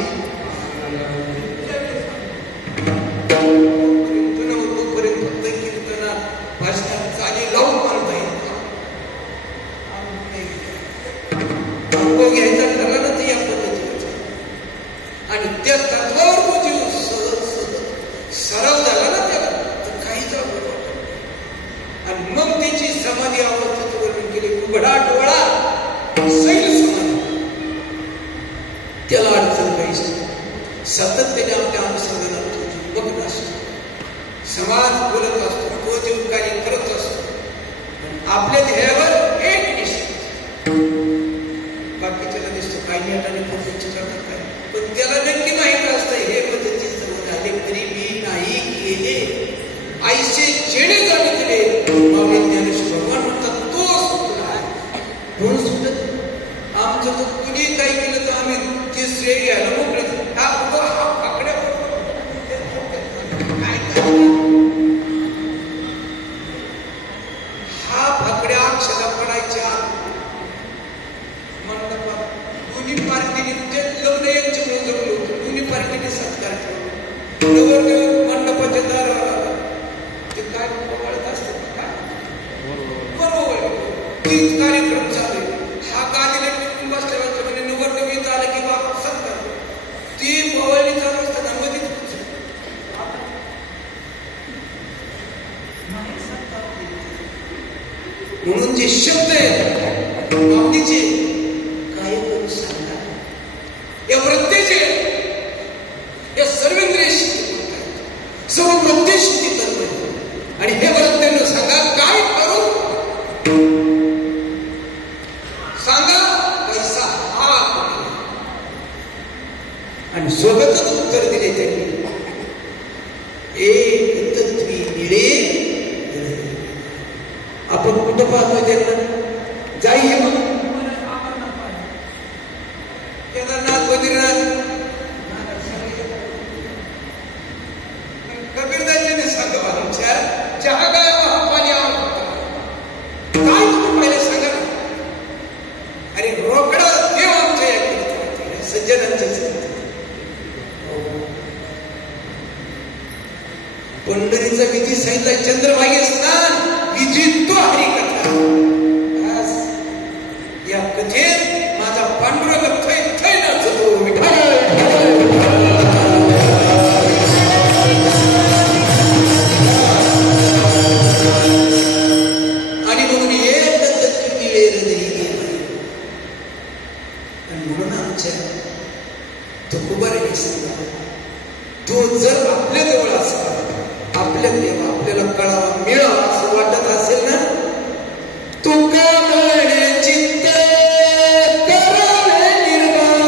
फक्त कीर्तना भाषणात चाली लावून मानता येईल घ्यायचा ठरला तर या पद्धतीचा आणि त्या तत्वावर तो जीव सराव झाला ना त्याला, तर काहीच अवघड वाटत नाही. आणि मग त्याची समाधी अवस्थेचं वर्णन केले, उघडा डोळा सैल समाधी. त्याला अडचण काहीच नाही. सातत्याने आपल्या अनुसंधानात बघत असतो, समाज बोलत असतो, तो जीव कार्य करत असतो. आपल्या ध्येयावर एक निश्चित. बाकीच्याला दिसतो काही आठाने पद्धतीचे करतात काय, पण त्याला नक्की माहित असतं हे पद्धती सर्व झाले तरी मी नाही केले. आईचे जेणे जाणे केले मावळे ज्ञानेश्वर भगवान म्हणतात तो सुटला आहे. म्हणून सुटत आमचं तर कुणी काही केलं तर आम्ही ते श्रेय घ्यायला मोकळत. हा पकड्या हा फकड्या अक्षरा पडायच्या मंडपात दोन्ही पार्टीने लग्न यांच्यामुळे जमलं होतं. दोन्ही पार्टीने सत्कार केला. नवरदेव मंडपाच्या दारावर आला, ते काय पकडत असतात काय बरोबर तीच कार्यक्रम चालू आहे. हा गादीला टिकून बसल्या म्हणजे नवरदेव इथं आला की बाबा सत्कार, ती पवळणी चालू असताना मध्येच म्हणून जे शब्द आहेत मागणीचे काय करू सांगा, या वृत्तीचे या सर्वेंद्रिय सर्व वृत्ती शुद्धी तत्व. आणि हे वृत्तीनं सांगा काय करू सांगा, पैसा हा. आणि सोबतच उत्तर दिले त्यांनी, एक तत्वी मिळेल. आपण कुठं पाहतोय त्यांना, जाई मग केदारनाथ बद्रीनाथ कबीरदासजीने सांगा आमच्या चहा काय पाणी काय तुम्ही पहिले सांगा. अरे रोकडा देव आमच्या या सज्जनांच्या पंढरीचा विधी सांगितला, चंद्रभागे स्नान विधी तो हरिकथा. या कथेत माझा पांडुरंग थै थै नाचतो विठाल. आणि म्हणून एकच मिळे हृदय. आणि म्हणून आमच्या तुकोबाराने सांगा, तो जर आपल्या जवळ असला, आपल्या देवा आपल्याला कळावा मिळावा असं वाटत असेल ना, तो कामणे चित्त करावे निर्माण.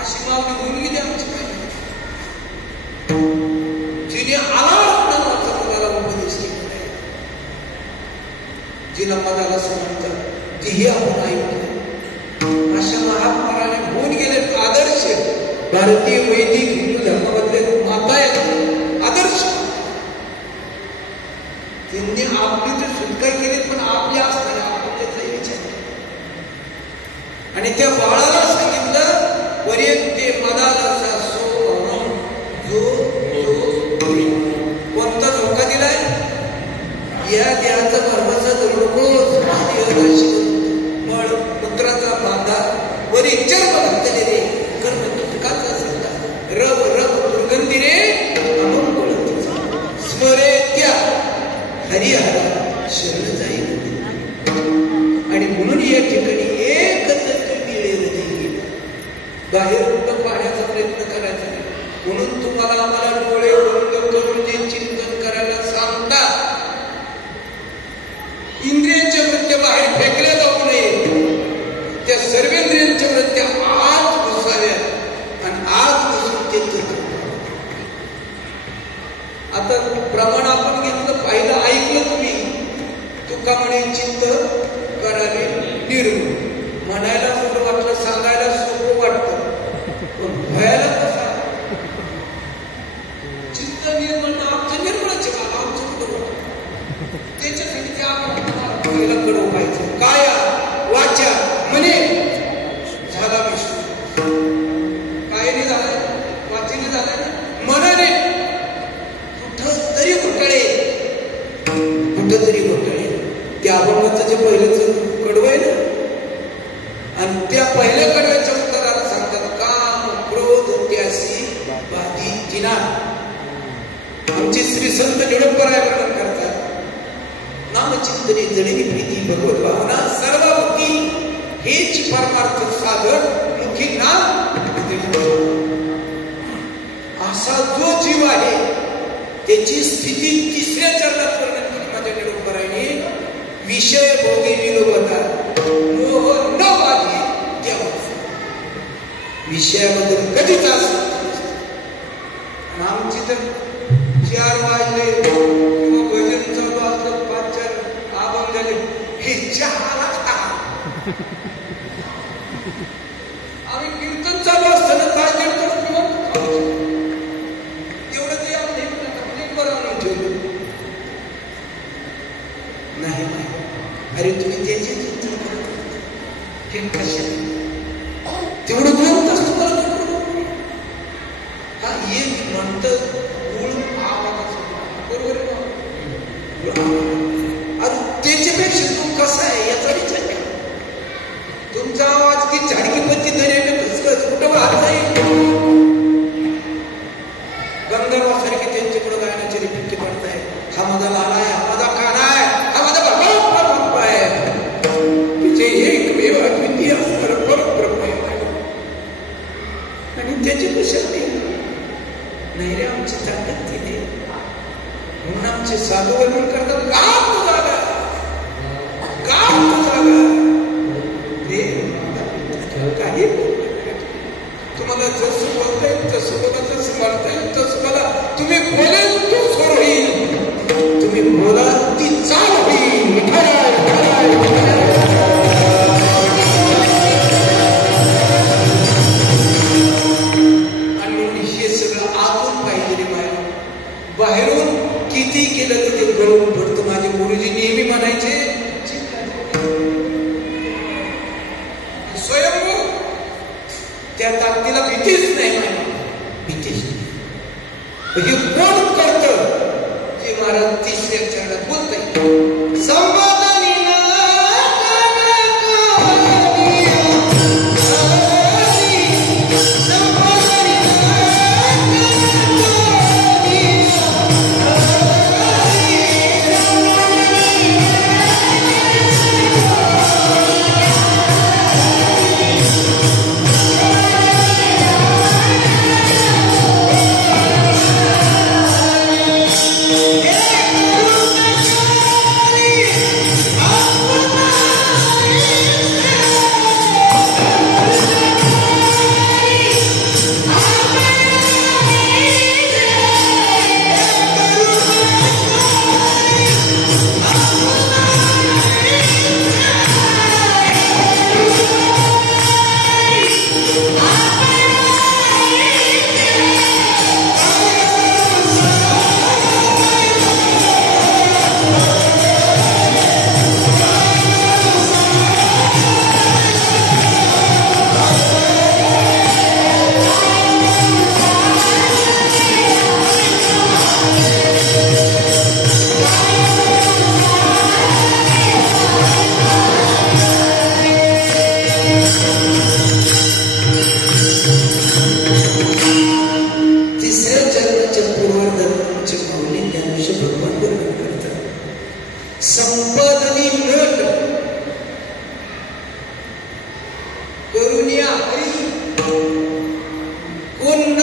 अशी मागणी होऊन गेली आमची. तिला पदाला समजतात तीही आपण ऐकतो. अशा महात्माराने होऊन गेले आदर्श. भारतीय वैदिक हिंदू धर्मामधले माता आहेत आदर्श. त्यांनी आपली तर सुटका केली पण आपली असणारे आपण त्याचा विचार केला आणि त्या बाळाला सांगितलं पर्यंते मदाला सोहम जो कोणता धोका दिलाय? या देहाचा गर्भाचा धोको मळ पुत्राचा बांधा वरी चर्म घातले रे कर्म तुटकाचा सल्ला रव रव दुर्गंधी रे अमंगळ स्मरे त्या हरिहरा शरण जाईल. आणि म्हणून या ठिकाणी एकच मिळेल देईल. बाहेर कुठं पाहण्याचा प्रयत्न करायचा नाही. म्हणून तुम्हाला आम्हाला डोळे बंद करून जे चिंतन करायला सांगतात इंद्रियांच्या वृत्त्या बाहेर फेकल्या जाऊ नये. त्या सर्वेंद्रियांच्या वृत्त्या आत घुसाव्यात आणि आत घुसून ते आता प्रमाण आपण घेतलं पाहिलं ऐकलं तुम्ही. तुका म्हणे चित्त करावे निर्मळ. म्हणायला सोपं वाटलं सांगायला सोपं वाटतं पण व्हायला कसा? चित्त निर्मळ आमचं निर्मळच आमचं कुठं वाटतं. त्याच्यासाठी ते आपण पहिलं कडं व्हायचं. काया वाचा म्हणे झाला विश्व. कायने झालाय वाचेने झालाय मनाने तरी घोटाळे कुठं तरी घोटाळे. त्या अभंगाचं जे पहिल्याच कडवं आहे ना आणि त्या पहिल्या कडव्याच्या उत्तरात सांगतात काम क्रोध त्यासी बाधी जिना. आमचे श्री संत निडंबराय वर्णन करतात नामचिंतने जडणी प्रीती भगवत भावना सर्वमुखी हेच परमार्थ साधन मुखी नाम. असा जो जीव आहे त्याची स्थिती तिसऱ्या चरणात वर्णन केली माझ्या निडंबराने. विषय भोगी विलोभता मोह न बाधी तेव्हा विषयाबद्दल कधीच असं. आमची तर 4 वाजले किंवा भजन चालू असलं 5-4 अभंग झाले हे चहाला आम्ही कीर्तन चालू असताना तास 1.5 तास तेवढं ते आपण बरोबर ठेवलं नाही. अरे तुम्ही त्याचे चिंतन करत हे कशा तेवढं 2 तास तुम्हाला हा एक म्हणतं बरोबर. त्याच्यापेक्षा तू कसा आहे याचा विचार करा. तुमचा आवाज की झाडकी पत्ती धरेने कुठं वाहत नाही. गंधर्वासारखे त्यांच्याकडे गायनाचे रिपिट्टी पडताय. हा माझा लाला आहे, हा माझा काना आहे, हा माझा परमात्मा आहे. तिचे एकमेव अद्वितीय असणार परब्रह्म आहे आणि त्याची कशा नाही रे आमची ताकद तिथे. म्हणून आमचे साधू वर्णन करतात गाव जागा ते काही तुम्हाला जसं बोलता येईल तसं बोला, जसं म्हणता येईल तसं बोला. तुम्ही बोलेल तो स्वर होईल, तुम्ही बोलाल ती चाल होईल. आणि म्हणून हे सगळं आतून पाहिजे रे माया. बाहेरून किती केलं तर ते गळून पडतं. माझे गुरुजी नेहमी म्हणायचे स्वयंभू त्या ताकदीला भीतीच नाही. भीतीच नाही. हे कोण करतं जे महाराज तिसऱ्या चरणात बोलताय संवादानी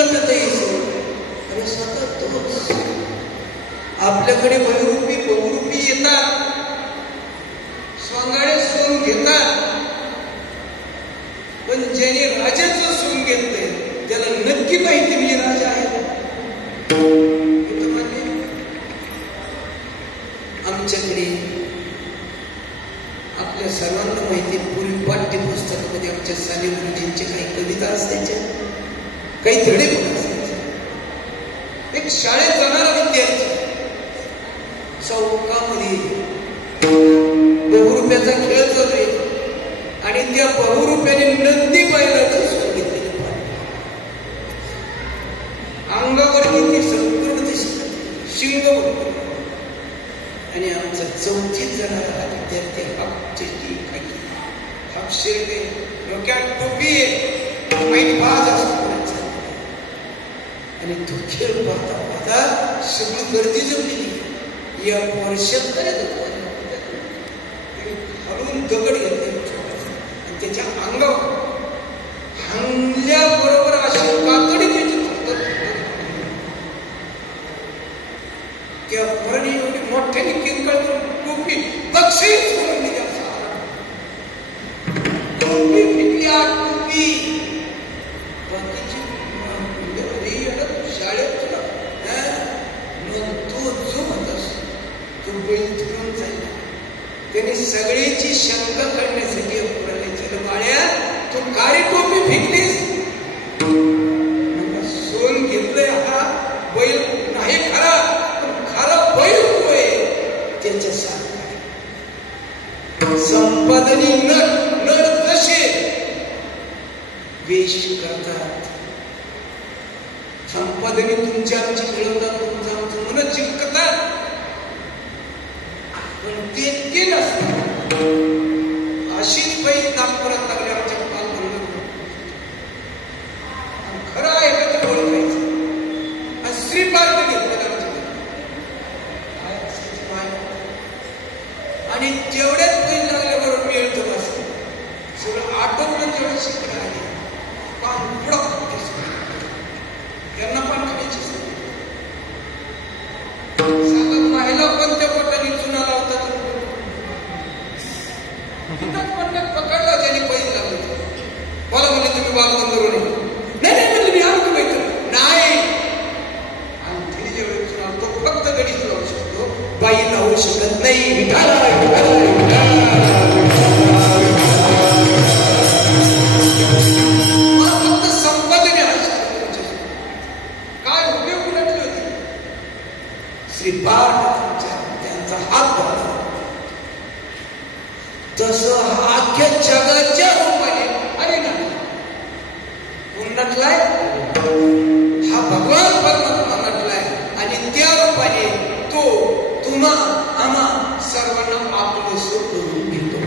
नटतेस अरे स्वतः तोच. आपल्याकडे बहुरूपी बहुरूपी येतात, स्वांगाडे सोन घेतात, पण ज्याने राजाचं सोन घेतलंय त्याला नक्की माहिती म्हणजे राजा आहे. आमच्याकडे आपल्या सर्वांना माहिती, पूर्वी पाठ्यपुस्तकामध्ये आमच्या साने गुरुजींचे काही कविता असायच्या, काही धडे पण असायचे. एक शाळेत जाणारा विद्यार्थी चौकामध्ये बहुरुपयाचा खेळ चालू आहे आणि त्या बहुरुपयाने नंदी बैलाचं सोन घेतलेलं पाहिजे. अंगावर किती संपूर्ण शिंग आणि आमचा चौथीत जाणारा विद्यार्थी हाफ चेष्टी हाफ शेरडे डोक्यात टोपी माहीत बाज असतो आणि तो खेळ पाहता पाहता सगळी गर्दी जमली. या वर्षात हळून दगड घेतले आणि त्याच्या अंगावर हांगल्याबरोबर अशी कातडी त्याची त्या पोराने एवढी मोठ्याने किंकळ टोपी बक्षीस करून दिली. टोपी फिटली, आठ टोपी बाकीची शाळेत तो जो म्हणत तो बैल धरून जाईल. त्याने सगळ्याची शंका काढण्यासाठी पुराले बाळ्या तू काळी टोपी फेकलीस, सोन घेतलंय हा बैल नाही खरा, पण खरा बैल तू आहे त्याच्यासारखा. संपादनी नर कसे वेश करतात, संपादने तुमच्या आमची मिळवतात, तुमचं आमचं मन जिंकतात, पण ते नसतात. अशीच बाई नागपुरात लागली आमच्या पालघर. खरं आहे का ते ओळखायचं. श्रीपार्थ घेतलं आणि तेवढ्याच पैसे लागल्याबरोबर मिळतं बस सगळं आटोपलं. जेवढं शिकलं आहे पान पुढं त्यांना पण खायची सांगा. महिला कोणत्या पोटाने चुना लावतात पकडला ज्याने पैसे लागले. मला म्हणजे तुम्ही बालबंद करू नाही म्हणजे मी आणतो पैसे नाही. आणि तिने जेवढे चुना तो फक्त गडीच लावू शकतो, बाई लावू शकत नाही. फक्त संपादने काय उपयोग उलटले होते. श्रीपाठ त्यांचा हात धरला तसं हा अख्ख्या जगाच्या रूपाने अरे ना नटलाय, हा भगवान परमात्मा नटलाय आणि त्या रूपाने तो तुम्हा आम्हा सर्वांना आपलं सुख करून घेतो.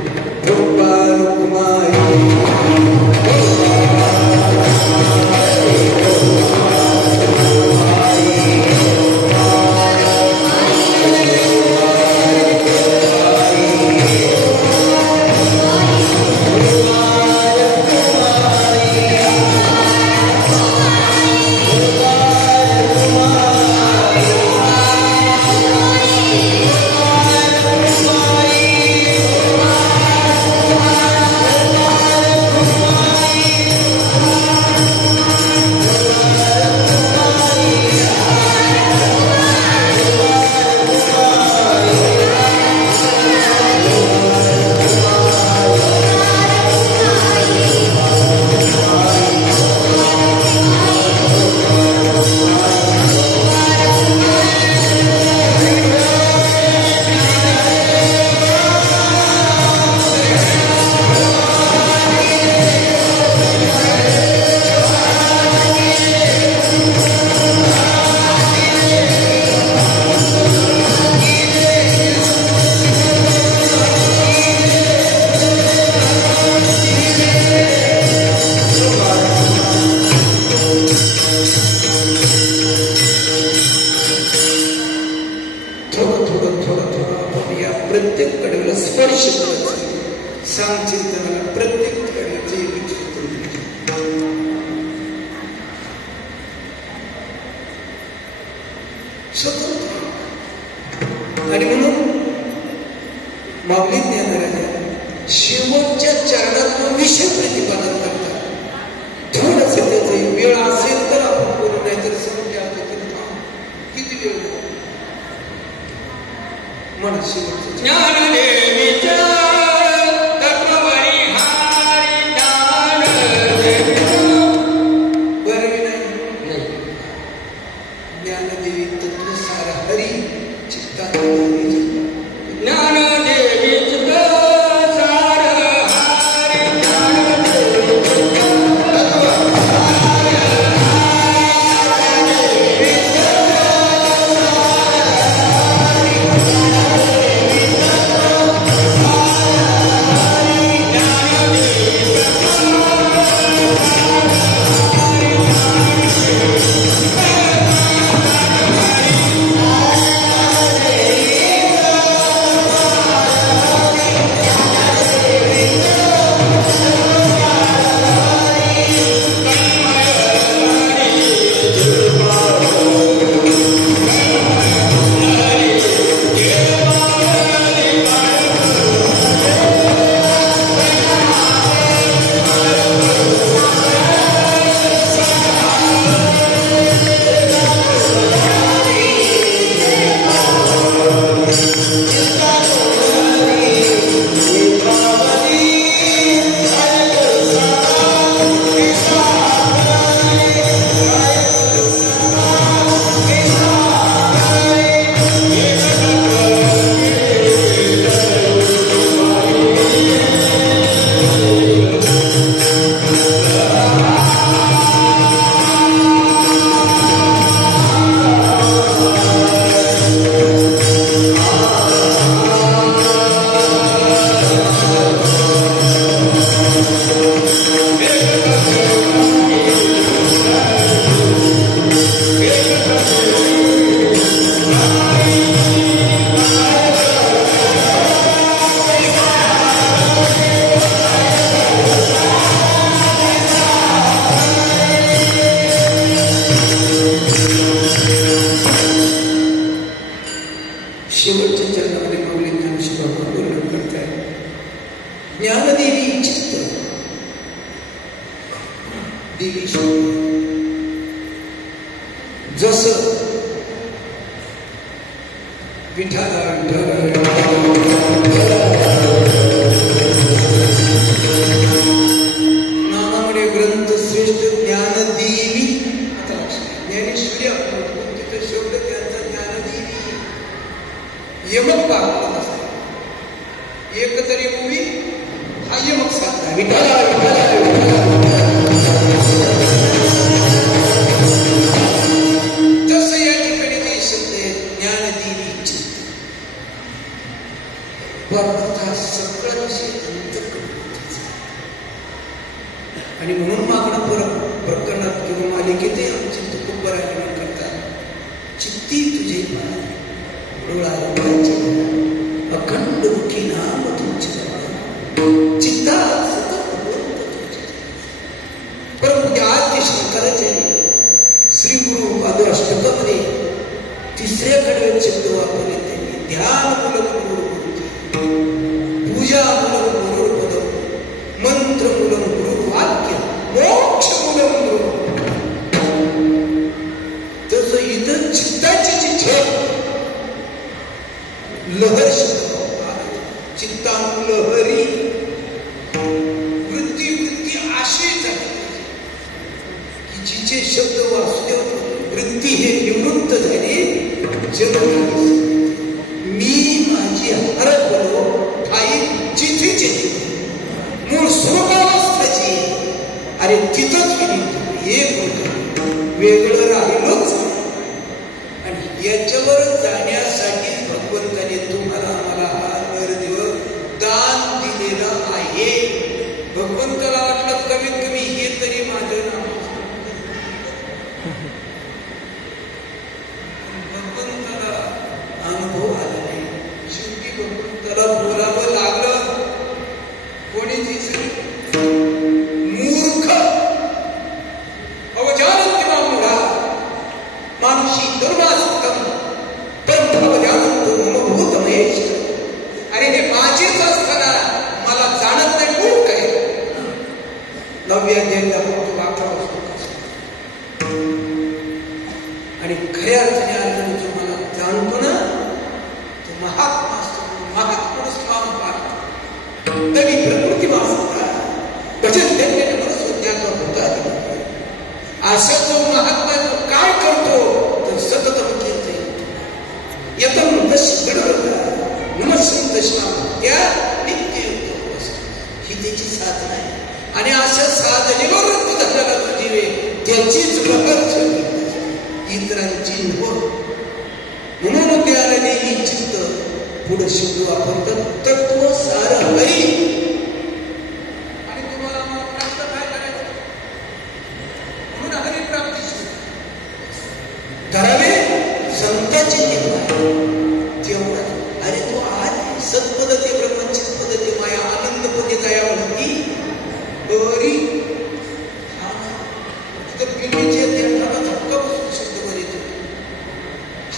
स्वतंत्र. आणि म्हणून माऊली ज्ञानाराजा शेवटच्या चरणातून विषय प्रतिपादन करतात. थोडस त्याचा वेळ असेल तर आपण बोलू, नाही तर समजा किती वेळ म्हणा शेवटचं ज्ञानदेवीच्या ज्ञानदेवी तत्व सारा हरी चित्तात ज्ञानदेवी शेवटच्या चरणामध्ये माऊली ज्ञानेश्वर वर्णन करताय. ज्ञानदेवी चित्त देवी जसं विठाला नामामुळे ग्रंथ श्रेष्ठ ज्ञानदेवी. आता ज्ञानेश्वरी आपण तिथे शब्द त्यांचा ज्ञानदेवी यमक पाहत असते. एक तरी मूवी हा यमक साधला विठाला विठाला तसं या ठिकाणी जे शब्द आहे ज्ञानदेवी चित्त. वर्णाचा सगळा विषय आणि म्हणून मागणं प्रकरणात किंवा मालिकेतही आमची तुकोबरायला करतात. चित्ती तुझे अखंड मुखी नाम तुमचे चित्तात परंतु आद्य शंकराचे श्री गुरु अष्टकामध्ये तिसऱ्या कडव्यात शब्द वापरले त्यांनी. ध्यान मूलक गुरुवृत्ती, पूजा मूलक गुरुपद, मंत्र मूलक गुरुवाक्य, मोक्ष मूलक गुरु. तसं इथं चित्ताची जी छेद लहर शब्द चित्तानुलहरी वृत्ती वृत्ती आशयच आहे की जिचे शब्द वासुदेव वृत्ती हे निवृत्त झाले. जग मी माझी हरपलो ठाई जिथेचे मूळ स्वरूपावस्थेची. अरे तिथंच गेली एक वेगळं राहिलोच. आणि याच्यावर जाण्यासाठी भगवंताने तुम्हाला आम्हाला हा नरदेव दान दिलेलं आहे. भगवंताला वाटलं कमीत कमी हे तरी माझं नाव. भगवंताला अनुभव आला नाही. शेवटी भगवंताला बोलावं लागलं. कोणीची मूर्ख अवजानत किंवा मूढा मानुषी दुर्वासकम आणि खऱ्या अर्थाने अर्जुन जो मला जाणतो ना तो महात्मा असतो. महात्मा स्वाम पाहतो तरी प्रकृती वाचता भजन त्यांनी मनस्वज्ञात्वा होता. असा जो महात्मा तो काय करतो तर सतत कीर्तन यतम दश गडवता नमस्संत श्याम या नित्य ही त्याची साधना आहे. आणि अशा साधनेवर तू धरला तो जीवे त्याचीच प्रकारच इतरांची नको. म्हणून त्याने ही चित्त पुढे शिकू आपण तत्व सार हरी. आणि तुम्हाला प्राप्त काय करायचं म्हणून हरी प्राप्ती करावे संताची तेवढा. अरे तो आज सत्पदते ब्रह्मचित पदते माया आनंद पदे दया म्हणती बरी पिढीचे देवताला धक्का बसून शब्द वर येतो.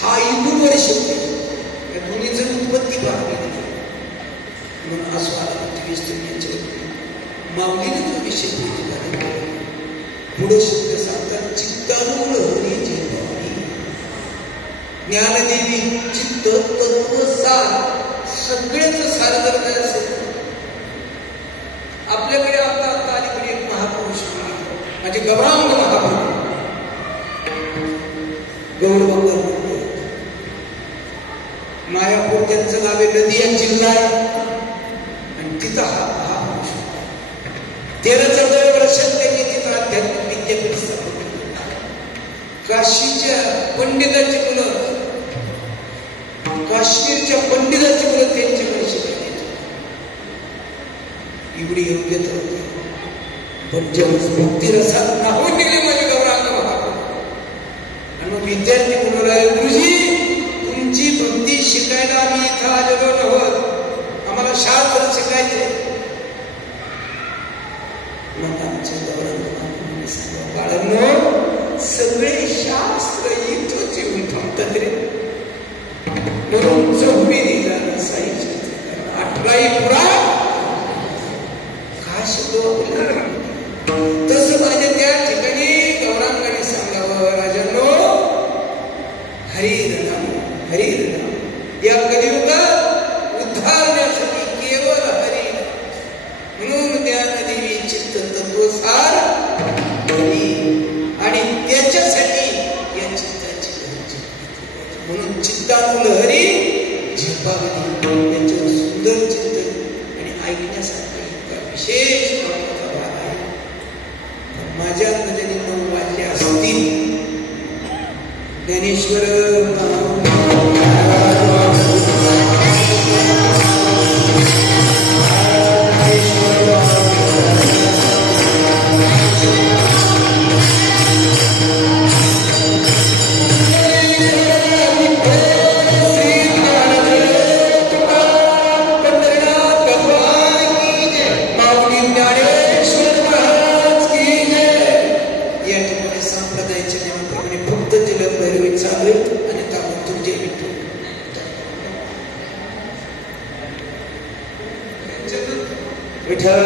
हा इथून वर शब्द या दोन्हीच उत्पत्ती पाहावी म्हणून असं आला माऊलीने जो विषय पुढे शब्द सांगतात चित्तानुल हरी जेवारी ज्ञानदेवी चित्त तत्व सार सगळ्याच सार जर काय असेल आपल्याकडे आता अलीकडे एक महापुरुष म्हणजे गौरांग महापुरुष गौरवंगर मायापूर त्यांचं गावे नदिया जिल्हा आहे आणि तिथं हा महापुरुष 13-14 वर्षात त्यांनी तिथं आध्यात्मिक विद्यापीठ स्थापन केलं. काशीच्या पंडितांची मुलं काश्मीरच्या पंडितांची मुलं त्यांच्याकडे शिकायला एवढी योग्यता होती. पण जेव्हा भक्तिरसात नाहून निघले माझे गौरांग महापुरुष आणि मग विद्यार्थी म्हणून राहिले गुरुजी तुमची भक्ती शिकायला आम्ही इथं आलेलो नव्हत आम्हाला शास्त्र शिकायचे. मग आमच्या गौरांग सांगा बाळांनो सगळे शास्त्र इथंच येऊन थांबतात रे. म्हणून 4वीला नसायचे 18 पुराण काय शब्द तसं माझ्या त्या ठिकाणी गौरांगाने सांगावं राजांनो हरिर नाम या कलियुगात उद्धारण्यासाठी केवळ हरी म्हणून ज्ञानदेवी चित्त तत्वसार हरी आणि त्याच्यासाठी या चित्ताची गरज म्हणून चित्तानुल हरी झेपावली याच्यावर सुंदर चिंतन आणि ऐकण्यासारखा इतका विशेष महत्वाचा भाग आहे. माझ्या अंदाजाने 9 वाजले असतील. ज्ञानेश्वर विठ्ठल